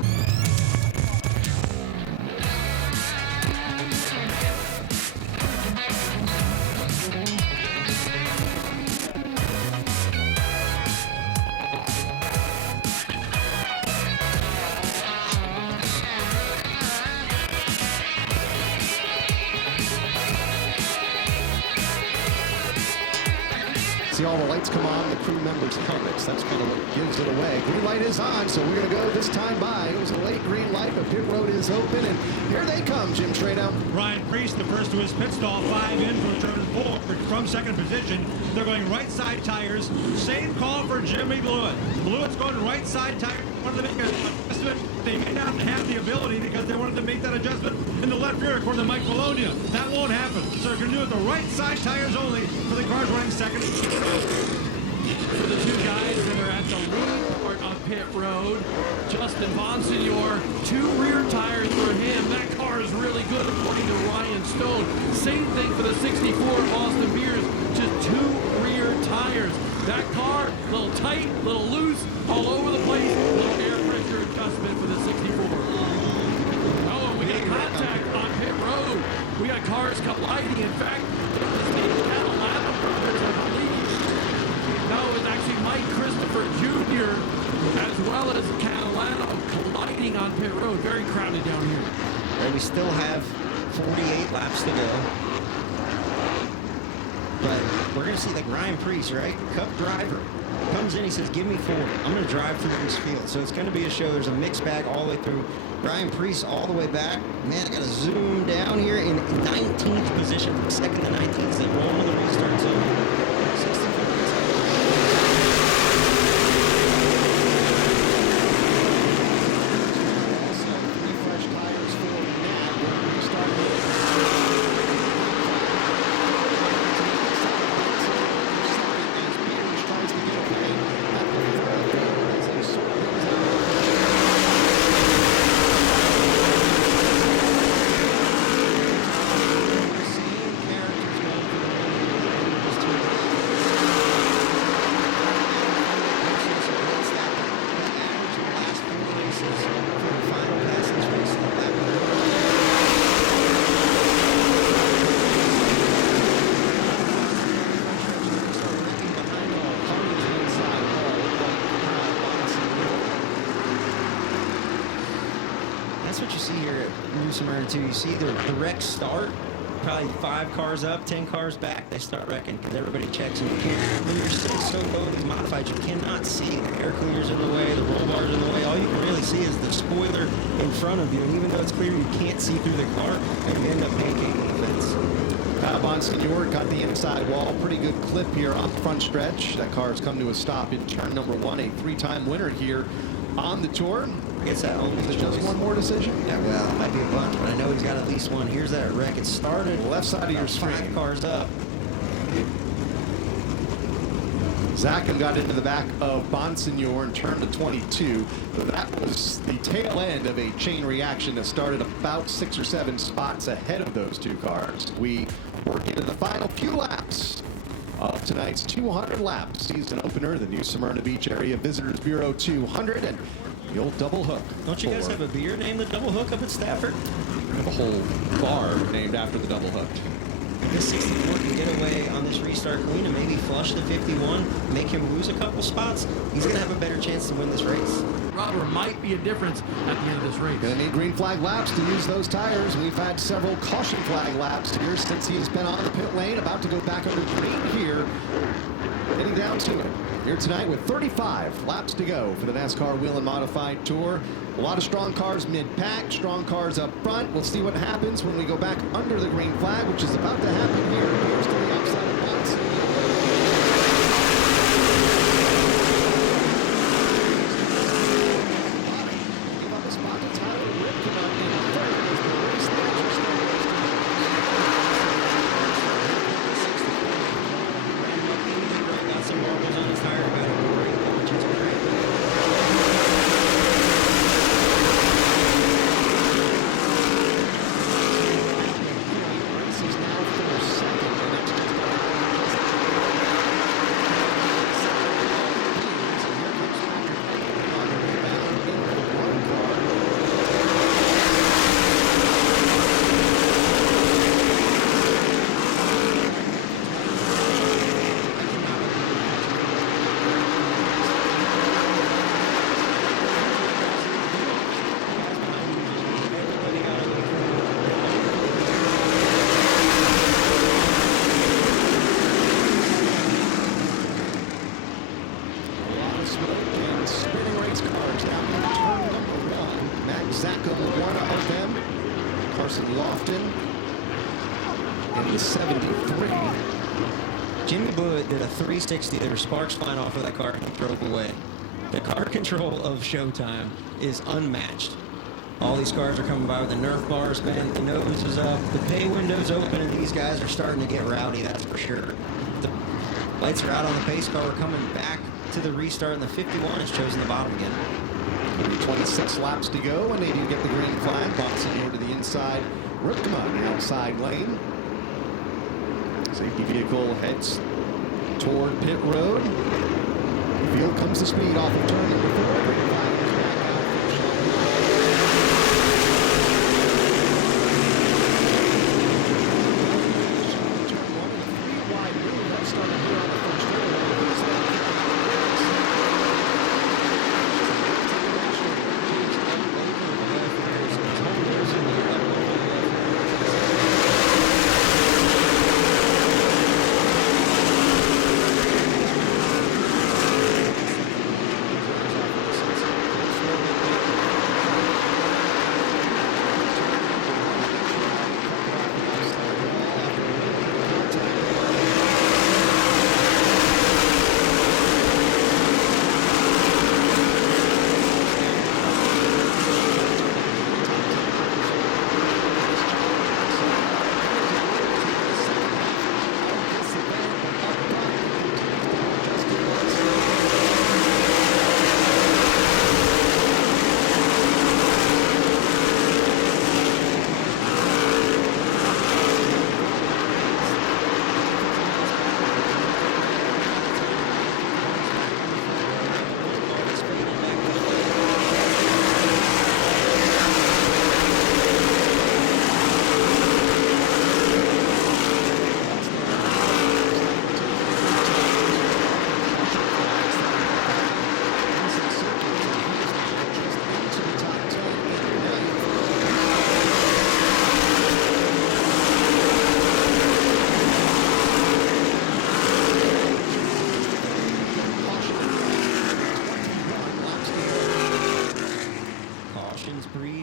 See all the lights come on, the crew members' helmets. That's kind of what gives it away. Green light is on, so we're going to go this time by. It was a late green light, but pit road is open, and here they come, Jim Trado. Ryan Priest, the first to his pit stall, 5 in from turn 4 from second position. They're going right side tires. Same call for Jimmy Blewett. Blewett's going right side tire. Wanted to make an adjustment. They may not have the ability because they wanted to make that adjustment in the left rear according to Mike Bologna. That won't happen. So they're going to do it the right side tires only for the cars running second. For the two guys that are at the lead part on pit road, Justin Bonsignor, 2 rear tires for him. That car is really good according to Ryan Stone. Same thing for the 64 Boston Beers, just 2 rear tires. That car, a little tight, a little loose, all over the place. Little air pressure adjustment for the 64. Oh, and we got contact on pit road. We got cars colliding. In fact, it was the Catalana brothers, I believe. No, it was actually Mike Christopher Jr. as well as Catalano colliding on pit road. Very crowded down here. And we still have 48 laps to go. But we're going to see like Ryan Priest, right? Cup driver. Comes in, he says, give me 4. I'm going to drive through this field. So it's going to be a show. There's a mixed bag all the way through. Ryan Priest all the way back. Man, I got to zoom down here in 19th position from second to 19th. Then roll to the restart zone. 64. That's what you see here at New Smyrna too. You see the wreck start, probably 5 cars up, 10 cars back. They start wrecking because everybody checks. And you can't, when you're sitting so low with these modifieds, you cannot see. The air cleaners in the way, the roll bars in the way. All you can really see is the spoiler in front of you. And even though it's clear, you can't see through the car, and you end up pancaking the fence. Kyle Bonsignor got the inside wall. Pretty good clip here on the front stretch. That car has come to a stop in turn number 1. A 3-time winner here on the tour. Gets that only Just one more decision. Yeah, well, it might be a bunch, but I know he's got at least one. Here's that wreck. It started Left side of your screen. 5 cars up. Zachem got into the back of Bonsignor and turned to 22. That was the tail end of a chain reaction that started about 6 or 7 spots ahead of those 2 cars. We work into the final few laps of tonight's 200 lap season opener, the New Smyrna Beach Area Visitors Bureau 200, and the old double hook. Don't you guys have a beer named the Double Hook up at Stafford? We have a whole bar named after the double hook. This 64 can get away on this restart clean and maybe flush the 51, make him lose a couple spots. He's going to have a better chance to win this race. Rubber might be a difference at the end of this race. Gonna need green flag laps to use those tires. We've had several caution flag laps here since he's been on the pit lane. About to go back under green here. Getting down to it. Here tonight with 35 laps to go for the NASCAR Whelen Modified Tour. A lot of strong cars mid-pack, strong cars up front. We'll see what happens when we go back under the green flag, which is about to happen here. Here's to the outside of Bonds. Jason Lofton in the 73. Jimmy Blewett did a 360. There were sparks flying off of that car and he drove away. The car control of Showtime is unmatched. All these cars are coming by with the Nerf bars bent, the nose is up, the pay window's open, and these guys are starting to get rowdy, that's for sure. The lights are out on the pace car. We're coming back to the restart, and the 51 has chosen the bottom again. 26 laps to go, and they do get the green flag. Bonsignor to the inside. Ripkema outside lane. Safety vehicle heads toward pit road. Field comes to speed off of turn number 4. Green flag is back out. Turn 1 and a 3 wide move. That started here on the first row.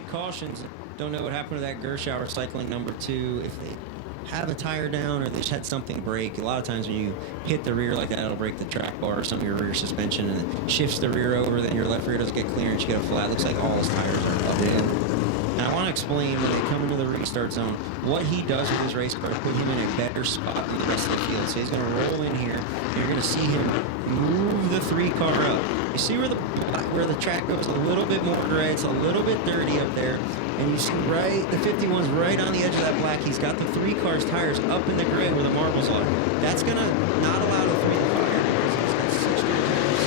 Cautions. Don't know what happened to that Gershow recycling number 2. If they have a tire down or they just had something break, a lot of times when you hit the rear like that, it'll break the track bar or some of your rear suspension and it shifts the rear over, then your left rear doesn't get clearance, you get a flat. Looks like all his tires are up in. And I want to explain when they come into the restart zone what he does with his race car to put him in a better spot than the rest of the field. So he's going to roll in here. And you're going to see him move the 3 car up. You see where the track goes a little bit more gray. It's a little bit dirty up there. And you see the 51's right on the edge of that black. He's got the 3 cars tires up in the gray where the marbles are. That's going to not allow the 3 to fire because he's got 6 gray tires.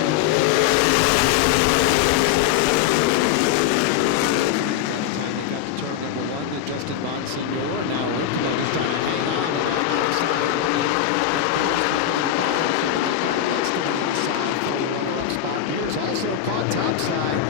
Turn number 1 to Justin Bonsignor. Now Ripkema is trying to hang on. Here's also caught topside.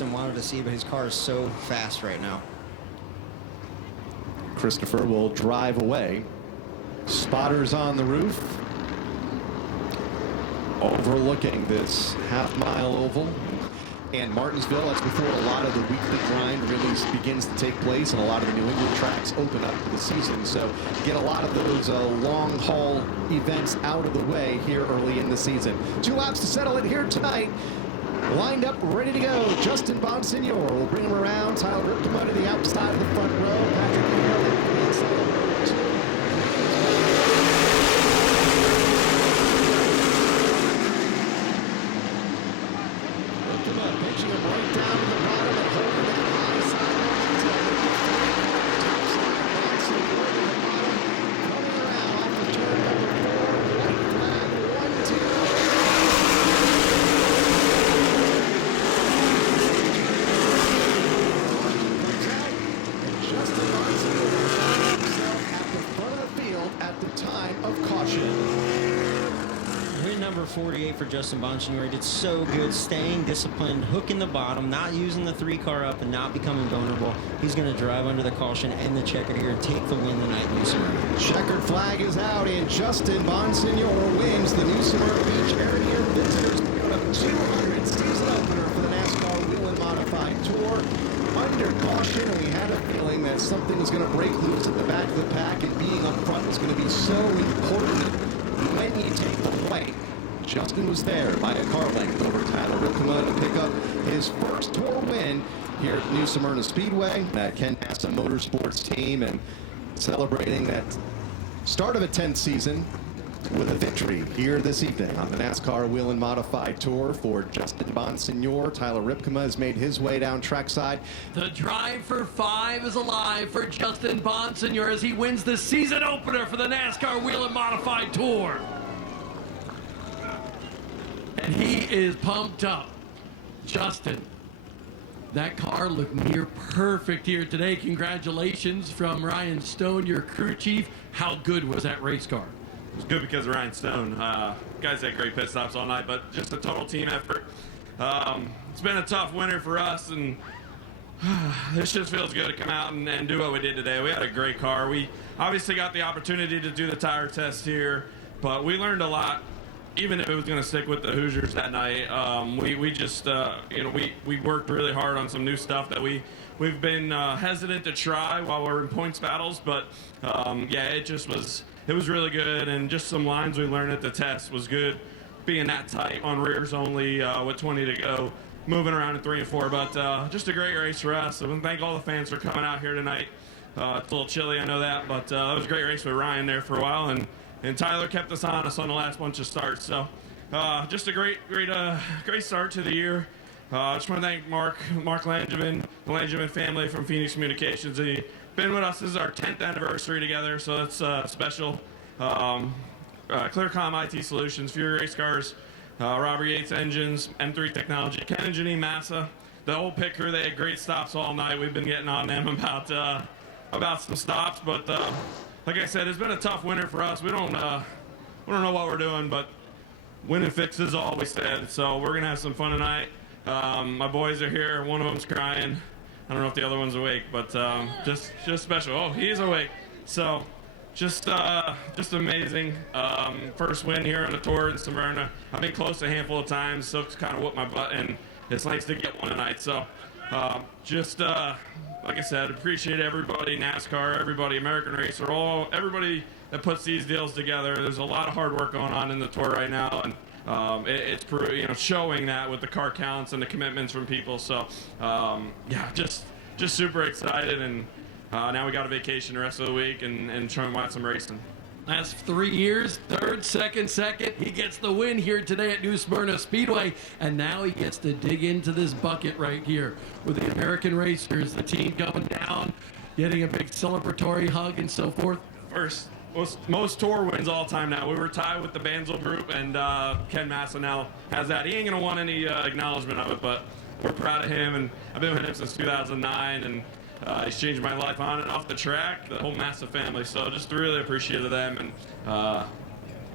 Justin wanted to see, but his car is so fast right now. Christopher will drive away. Spotters on the roof, overlooking this half-mile oval. And Martinsville, that's before a lot of the weekly grind really begins to take place and a lot of the New England tracks open up for the season. So you get a lot of those long-haul events out of the way here early in the season. 2 laps to settle it here tonight. Lined up, ready to go. Justin Bonsignor will bring him around. Tyler Ripkema to the outside of the front row. Patrick Whelen inside of the 2. Number 48 for Justin Bonsignor. He did so good, staying disciplined, hooking the bottom, not using the 3-car up, and not becoming vulnerable. He's going to drive under the caution and the checker here and take the win tonight in New Smyrna. Checkered flag is out, and Justin Bonsignor wins the New Smyrna Beach Area Visitors 200 season opener for the NASCAR Whelen Modified Tour. Under caution, and we had a feeling that something was going to break loose at the back of the pack, and being up front was going to be so important when you take the fight. Justin was there by a car length over Tyler Ripkema to pick up his first tour win here at New Smyrna Speedway. That Ken Massa Motorsports team, and celebrating that start of a 10th season with a victory here this evening on the NASCAR Whelen Modified Tour for Justin Bonsignor. Tyler Ripkema has made his way down trackside. The drive for 5 is alive for Justin Bonsignor as he wins the season opener for the NASCAR Whelen Modified Tour. And he is pumped up. Justin, that car looked near perfect here today. Congratulations from Ryan Stone, your crew chief. How good was that race car? It was good because of Ryan Stone. Guys had great pit stops all night, but just a total team effort. It's been a tough winter for us, and this just feels good to come out and do what we did today. We had a great car. We obviously got the opportunity to do the tire test here, but we learned a lot. Even if it was going to stick with the Hoosiers that night, we just, we worked really hard on some new stuff that we've been hesitant to try while we're in points battles. But yeah, it was really good, and just some lines we learned at the test was good. Being that tight on rears only with 20 to go, moving around in 3 and 4. But just a great race for us. I want to thank all the fans for coming out here tonight. It's a little chilly, I know that, but it was a great race with Ryan there for a while, and Tyler kept us honest on the last bunch of starts. So just a great start to the year. I just want to thank Mark Langevin, the Langevin family from Phoenix Communications. He's been with us. This is our 10th anniversary together, so that's special. Clearcom IT Solutions, Fury Race Cars, Robert Yates Engines, M3 Technology, Ken and Janine Massa, the whole pit crew. They had great stops all night. We've been getting on them about some stops, but like I said, it's been a tough winter for us. We don't know what we're doing, but winning fixes all we said. So we're gonna have some fun tonight. My boys are here. One of them's crying. I don't know if the other one's awake, but just special. Oh, he's awake. So just amazing. First win here on the tour in Smyrna. I've been close a handful of times. Silk's kind of whooped my butt, and it's nice to get one tonight. So like I said, appreciate everybody, NASCAR, everybody, American Racer, everybody that puts these deals together. There's a lot of hard work going on in the tour right now, and it's showing that with the car counts and the commitments from people. So yeah, just super excited, and now we got a vacation the rest of the week and trying to watch some racing. Last 3 years, third, second. He gets the win here today at New Smyrna Speedway, and now he gets to dig into this bucket right here with the American Racers, the team coming down, getting a big celebratory hug and so forth. First, most tour wins all time now. We were tied with the Banzel group, and Ken Massa now has that. He ain't gonna want any acknowledgement of it, but we're proud of him, and I've been with him since 2009, and he's changed my life on and off the track, the whole Massa family. So just really appreciative of them, and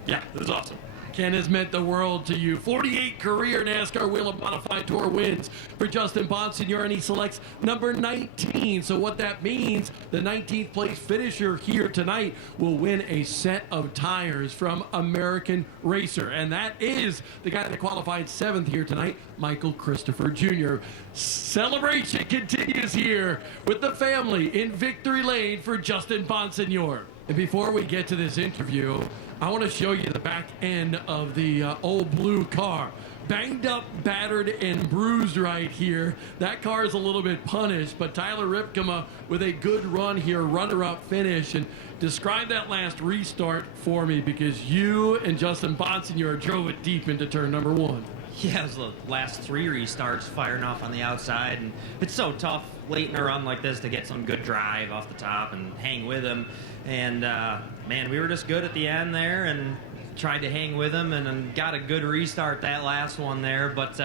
yeah, this is awesome. Ken has meant the world to you. 48 career NASCAR Whelen Modified Tour wins for Justin Bonsignore, and he selects number 19. So what that means, the 19th place finisher here tonight will win a set of tires from American Racer. And that is the guy that qualified 7th here tonight, Michael Christopher Jr. Celebration continues here with the family in Victory Lane for Justin Bonsignore. And before we get to this interview, I want to show you the back end of the old blue car. Banged up, battered, and bruised right here. That car is a little bit punished, but Tyler Ripkema with a good run here, runner-up finish. And describe that last restart for me, because you and Justin Bonsignore drove it deep into turn number 1. Yeah, it was the last 3 restarts firing off on the outside, and it's so tough late in a run like this to get some good drive off the top and hang with him. And man, we were just good at the end there and tried to hang with him and got a good restart that last one there. But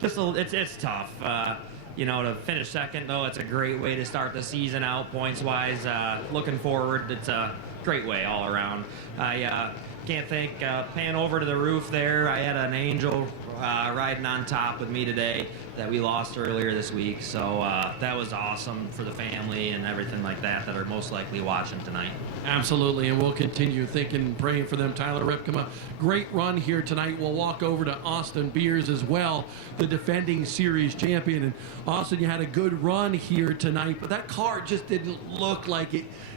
it's tough. To finish second, though, it's a great way to start the season out points-wise. Looking forward, it's a great way all around. I can't thank, pan over to the roof there. I had an angel riding on top with me today that we lost earlier this week. So that was awesome for the family and everything like that are most likely watching tonight. Absolutely, and we'll continue thinking and praying for them. Tyler Ripkema, great run here tonight. We'll walk over to Austin Beers as well, the defending series champion. And Austin, you had a good run here tonight, but that car just didn't look like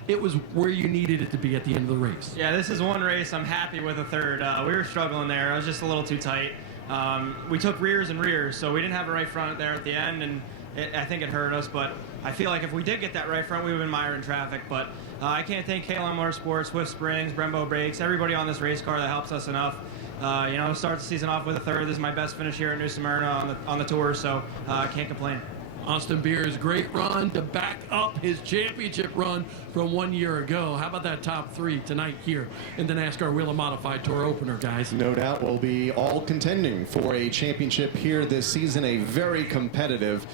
it was where you needed it to be at the end of the race. Yeah, this is one race I'm happy with a third. We were struggling there. I was just a little too tight. We took rears and rears, so we didn't have a right front there at the end, and I think it hurt us. But I feel like if we did get that right front, we would have been mired in traffic. But I can't thank KLM Motorsports, Swift Springs, Brembo Brakes, everybody on this race car that helps us enough. Start the season off with a third. This is my best finish here at New Smyrna on the tour, so I can't complain. Austin Beers, great run to back up his championship run from 1 year ago. How about that top 3 tonight here in the NASCAR Whelen Modified Tour opener, guys? No doubt we'll be all contending for a championship here this season. A very competitive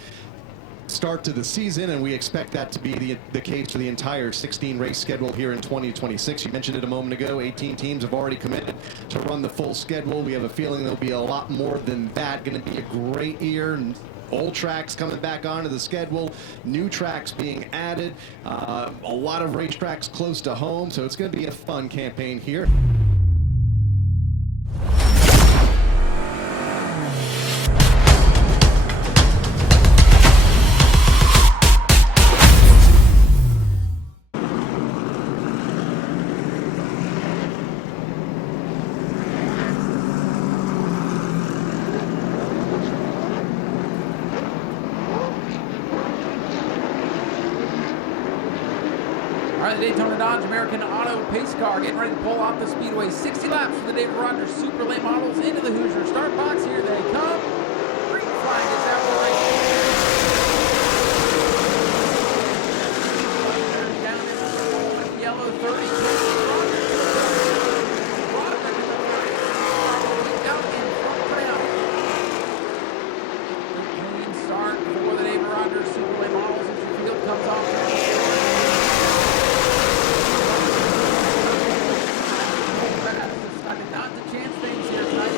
start to the season, and we expect that to be the case for the entire 16-race schedule here in 2026. You mentioned it a moment ago, 18 teams have already committed to run the full schedule. We have a feeling there'll be a lot more than that. Going to be a great year. Old tracks coming back onto the schedule, new tracks being added, a lot of racetracks close to home, so it's going to be a fun campaign here. All right, the Daytona Dodge American Auto Pace Car getting ready to pull off the Speedway. 60 laps for the David Rogers Super Late Models into the Hoosier start box. Here they come. Green flag is out for racing. Down in the yellow 32. Down in front for now. The clean start for the David Rogers Super Late Models as your field comes off. Not to chance things here tonight.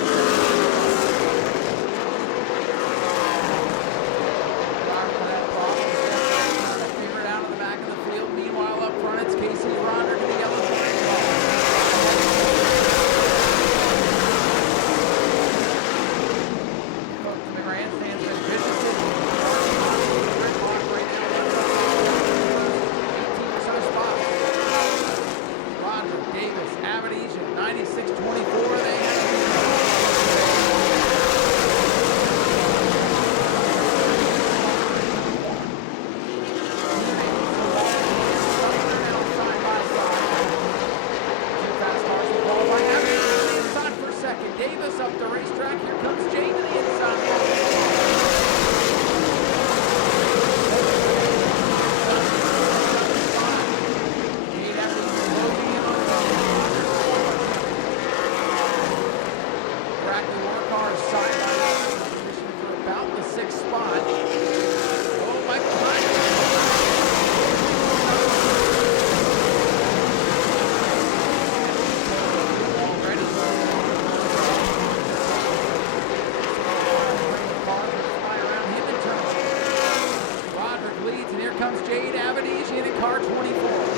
Avedisian in car 24.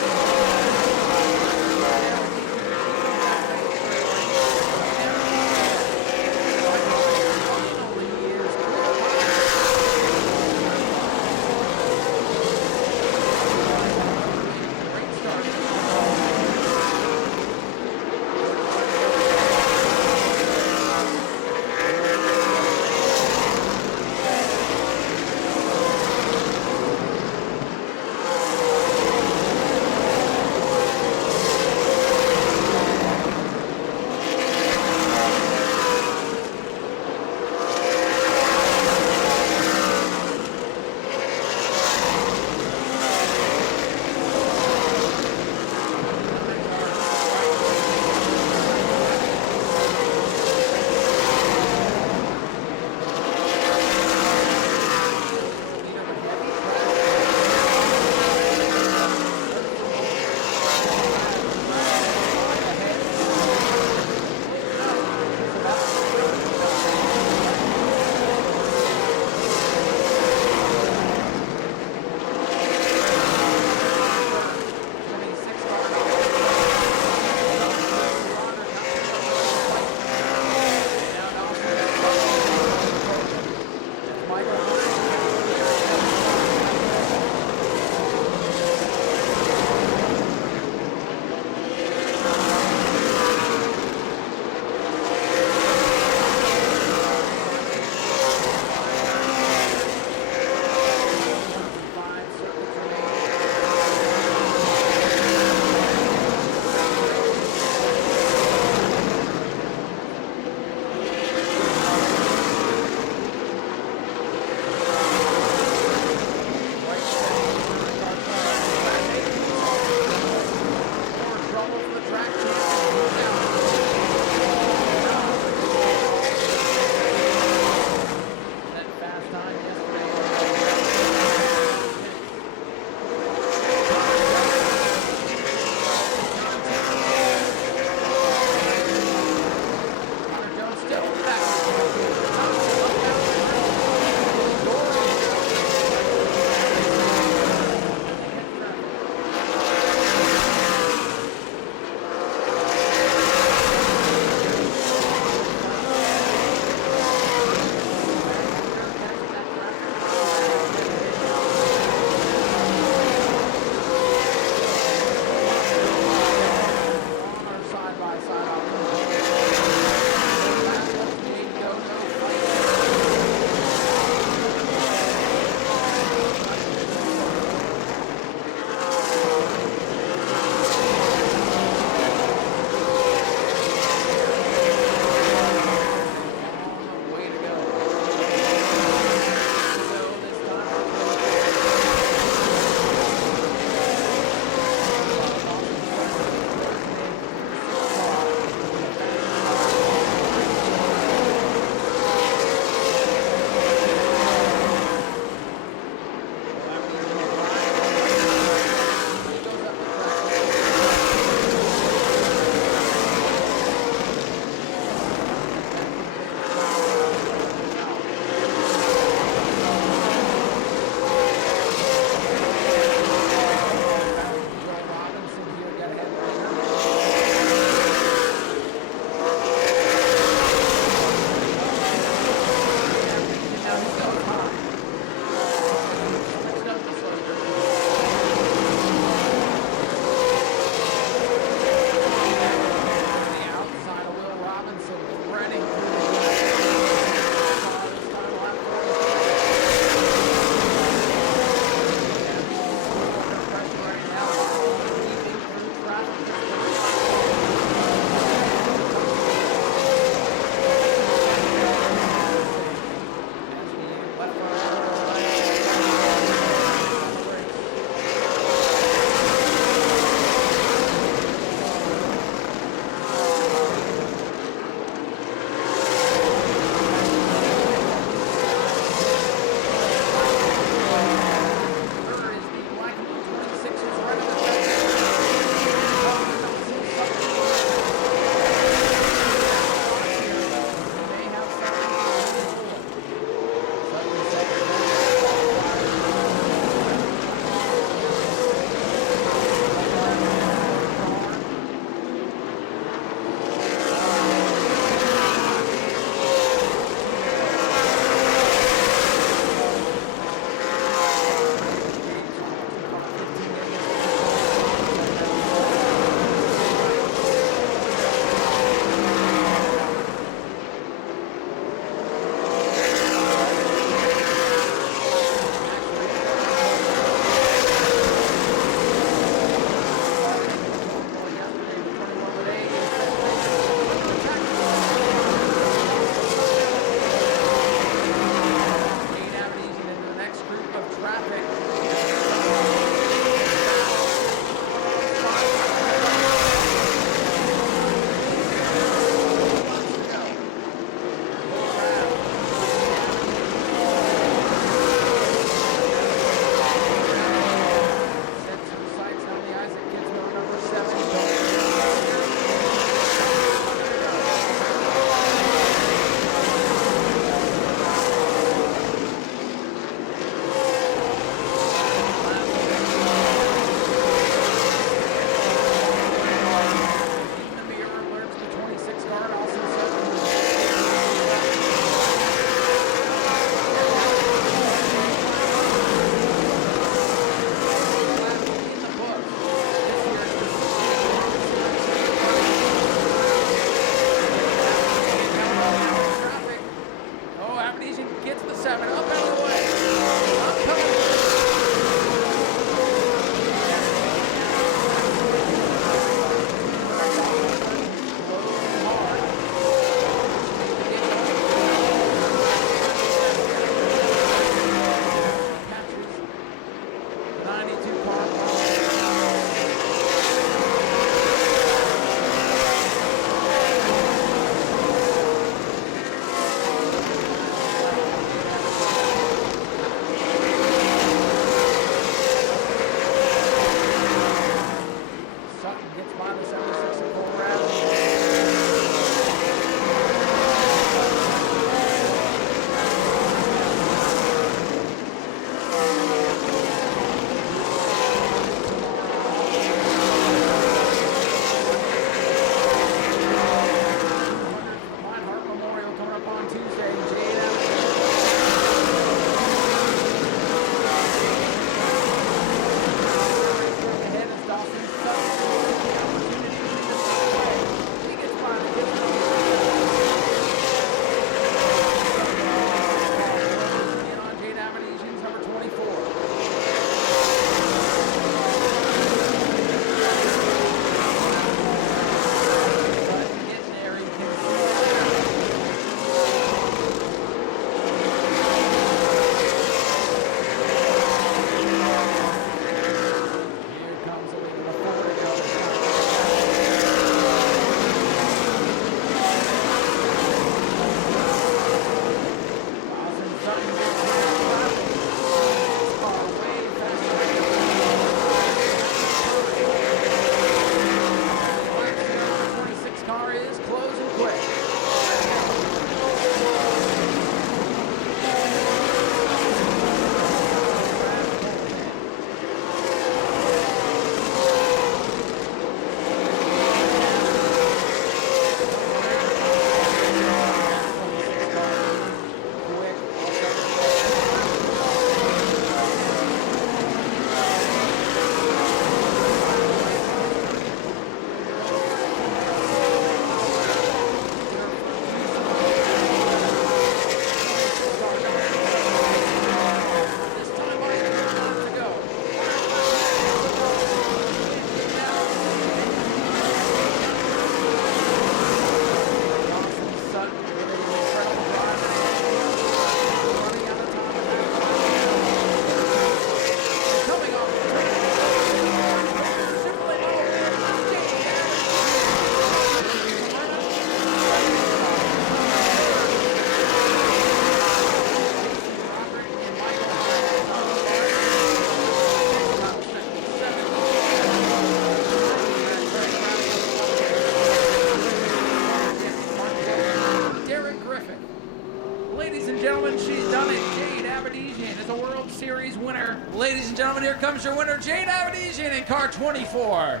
and gentlemen, she's done it. Jade Abedisian is a World Series winner. Ladies and gentlemen, here comes your winner, Jade Abedisian in car 24.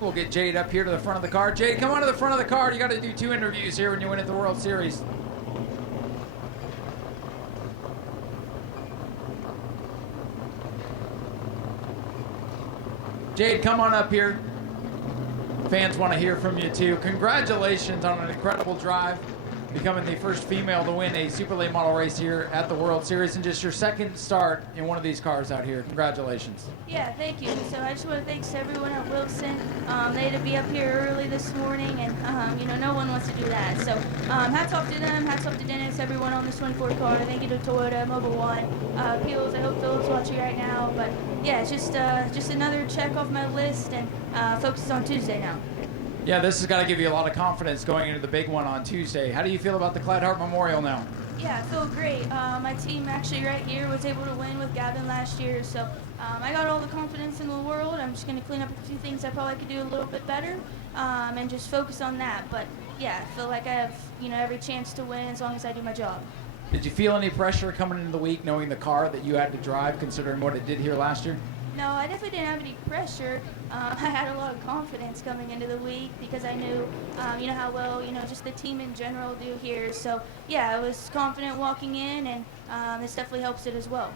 We'll get Jade up here to the front of the car. Jade, come on to the front of the car. You got to do 2 interviews here when you win at the World Series. Jade, come on up here. Fans want to hear from you too. Congratulations on an incredible drive, becoming the first female to win a super late model race here at the World Series, and just your second start in one of these cars out here. Congratulations. Yeah, thank you. So I just want to thank everyone at Wilson. They had to be up here early this morning, and you know, no one wants to do that. So hats off to them, hats off to Dennis, everyone on this 24 car. Thank you to Toyota, Mobile One, Peels. I hope Philip's watching right now. But yeah, it's just another check off my list, and focus on Tuesday now. Yeah, this has got to give you a lot of confidence going into the big one on Tuesday. How do you feel about the Clyde Hart Memorial now? Yeah, I feel great. My team actually right here was able to win with Gavin last year, so I got all the confidence in the world. I'm just going to clean up a few things I probably could do a little bit better, and just focus on that. But yeah, I feel like I have, you know, every chance to win as long as I do my job. Did you feel any pressure coming into the week knowing the car that you had to drive, considering what it did here last year? No, I definitely didn't have any pressure. I had a lot of confidence coming into the week because I knew, you know, how well, you know, just the team in general do here. So, yeah, I was confident walking in, and this definitely helps it as well.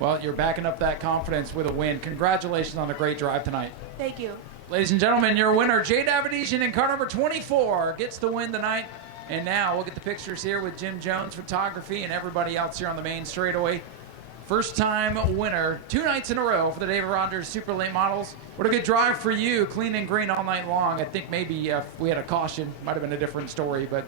Well, you're backing up that confidence with a win. Congratulations on a great drive tonight. Thank you. Ladies and gentlemen, your winner, Jade Abedisian in car number 24, gets the win tonight. And now we'll get the pictures here with Jim Jones Photography and everybody else here on the main straightaway. First-time winner, 2 nights in a row for the David Rogers Super Late Models. What a good drive for you, clean and green all night long. I think maybe if we had a caution, might have been a different story, but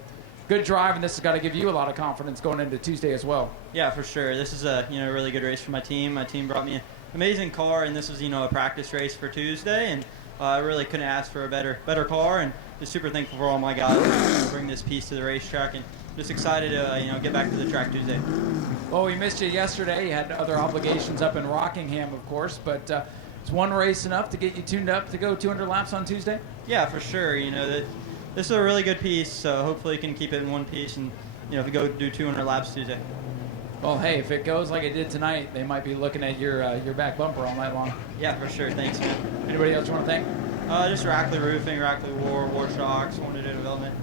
good drive, and this has got to give you a lot of confidence going into Tuesday as well. Yeah, for sure. This is a really good race for my team. My team brought me an amazing car, and this was a practice race for Tuesday, and I really couldn't ask for a better car, and just super thankful for all my guys who bring this piece to the racetrack, and just excited to get back to the track Tuesday. Well, we missed you yesterday. You had other obligations up in Rockingham, of course, but is one race enough to get you tuned up to go 200 laps on Tuesday? Yeah, for sure. This is a really good piece, so hopefully you can keep it in one piece and if you go do 200 laps Tuesday. Well, hey, if it goes like it did tonight, they might be looking at your back bumper all night long. Yeah, for sure. Thanks, man. Anybody else you want to thank? Just Rackley Roofing, Rackley War Shocks, Wanted Development,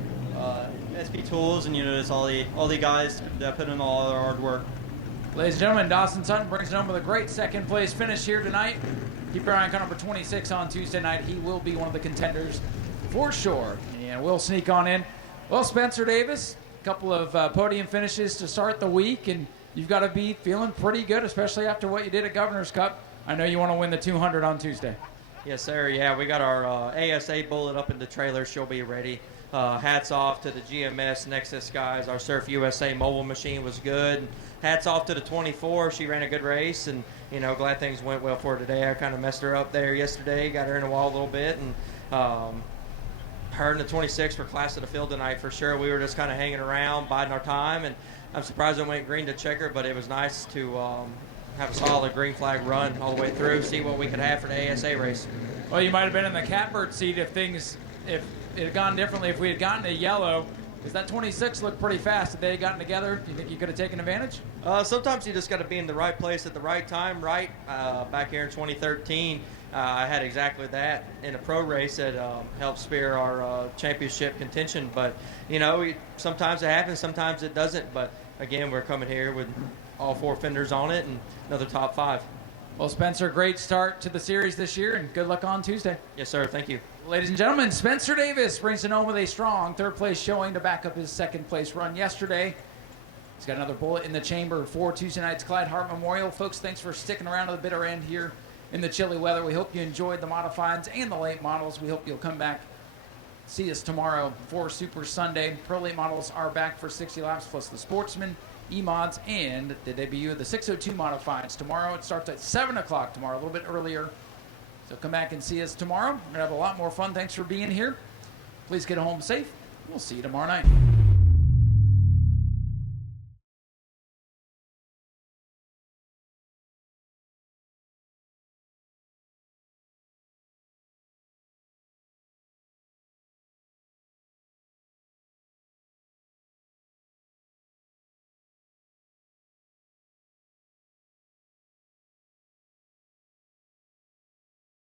SP Tools, and just all the guys that put in all their hard work. Ladies and gentlemen, Dawson Sutton brings it home with a great second place finish here tonight. Keep your eye on car number 26 on Tuesday night. He will be one of the contenders for sure. And we'll sneak on in. Well, Spencer Davis, a couple of podium finishes to start the week, and you've got to be feeling pretty good, especially after what you did at Governor's Cup. I know you want to win the 200 on Tuesday. Yes, sir. Yeah, we got our ASA bullet up in the trailer. She'll be ready. Hats off to the GMS Nexus guys. Our Surf USA mobile machine was good. Hats off to the 24. She ran a good race, and glad things went well for her today. I kind of messed her up there yesterday, got her in the wall a little bit, and her and the 26 were class of the field tonight for sure. We were just kind of hanging around, biding our time, and I'm surprised I went green to checker, but it was nice to have a solid green flag run all the way through, see what we could have for the ASA race. Well, you might have been in the catbird seat if it had gone differently, if we had gotten to yellow, because that 26 looked pretty fast. If they had gotten together, do you think you could have taken advantage? Sometimes you just got to be in the right place at the right time, right? Back here in 2013, I had exactly that in a pro race that helped spear our championship contention. But, sometimes it happens, sometimes it doesn't. But, again, we're coming here with all 4 fenders on it and another top 5. Well, Spencer, great start to the series this year, and good luck on Tuesday. Yes, sir. Thank you. Ladies and gentlemen, Spencer Davis brings it home with a strong third-place showing to back up his second-place run yesterday. He's got another bullet in the chamber for Tuesday night's Clyde Hart Memorial. Folks, thanks for sticking around to the bitter end here in the chilly weather. We hope you enjoyed the modifieds and the late models. We hope you'll come back, see us tomorrow for Super Sunday. Pro late models are back for 60 laps, plus the Sportsman, E-Mods, and the debut of the 602 modifieds. Tomorrow, it starts at 7 o'clock tomorrow, a little bit earlier. So come back and see us tomorrow. We're going to have a lot more fun. Thanks for being here. Please get home safe. We'll see you tomorrow night.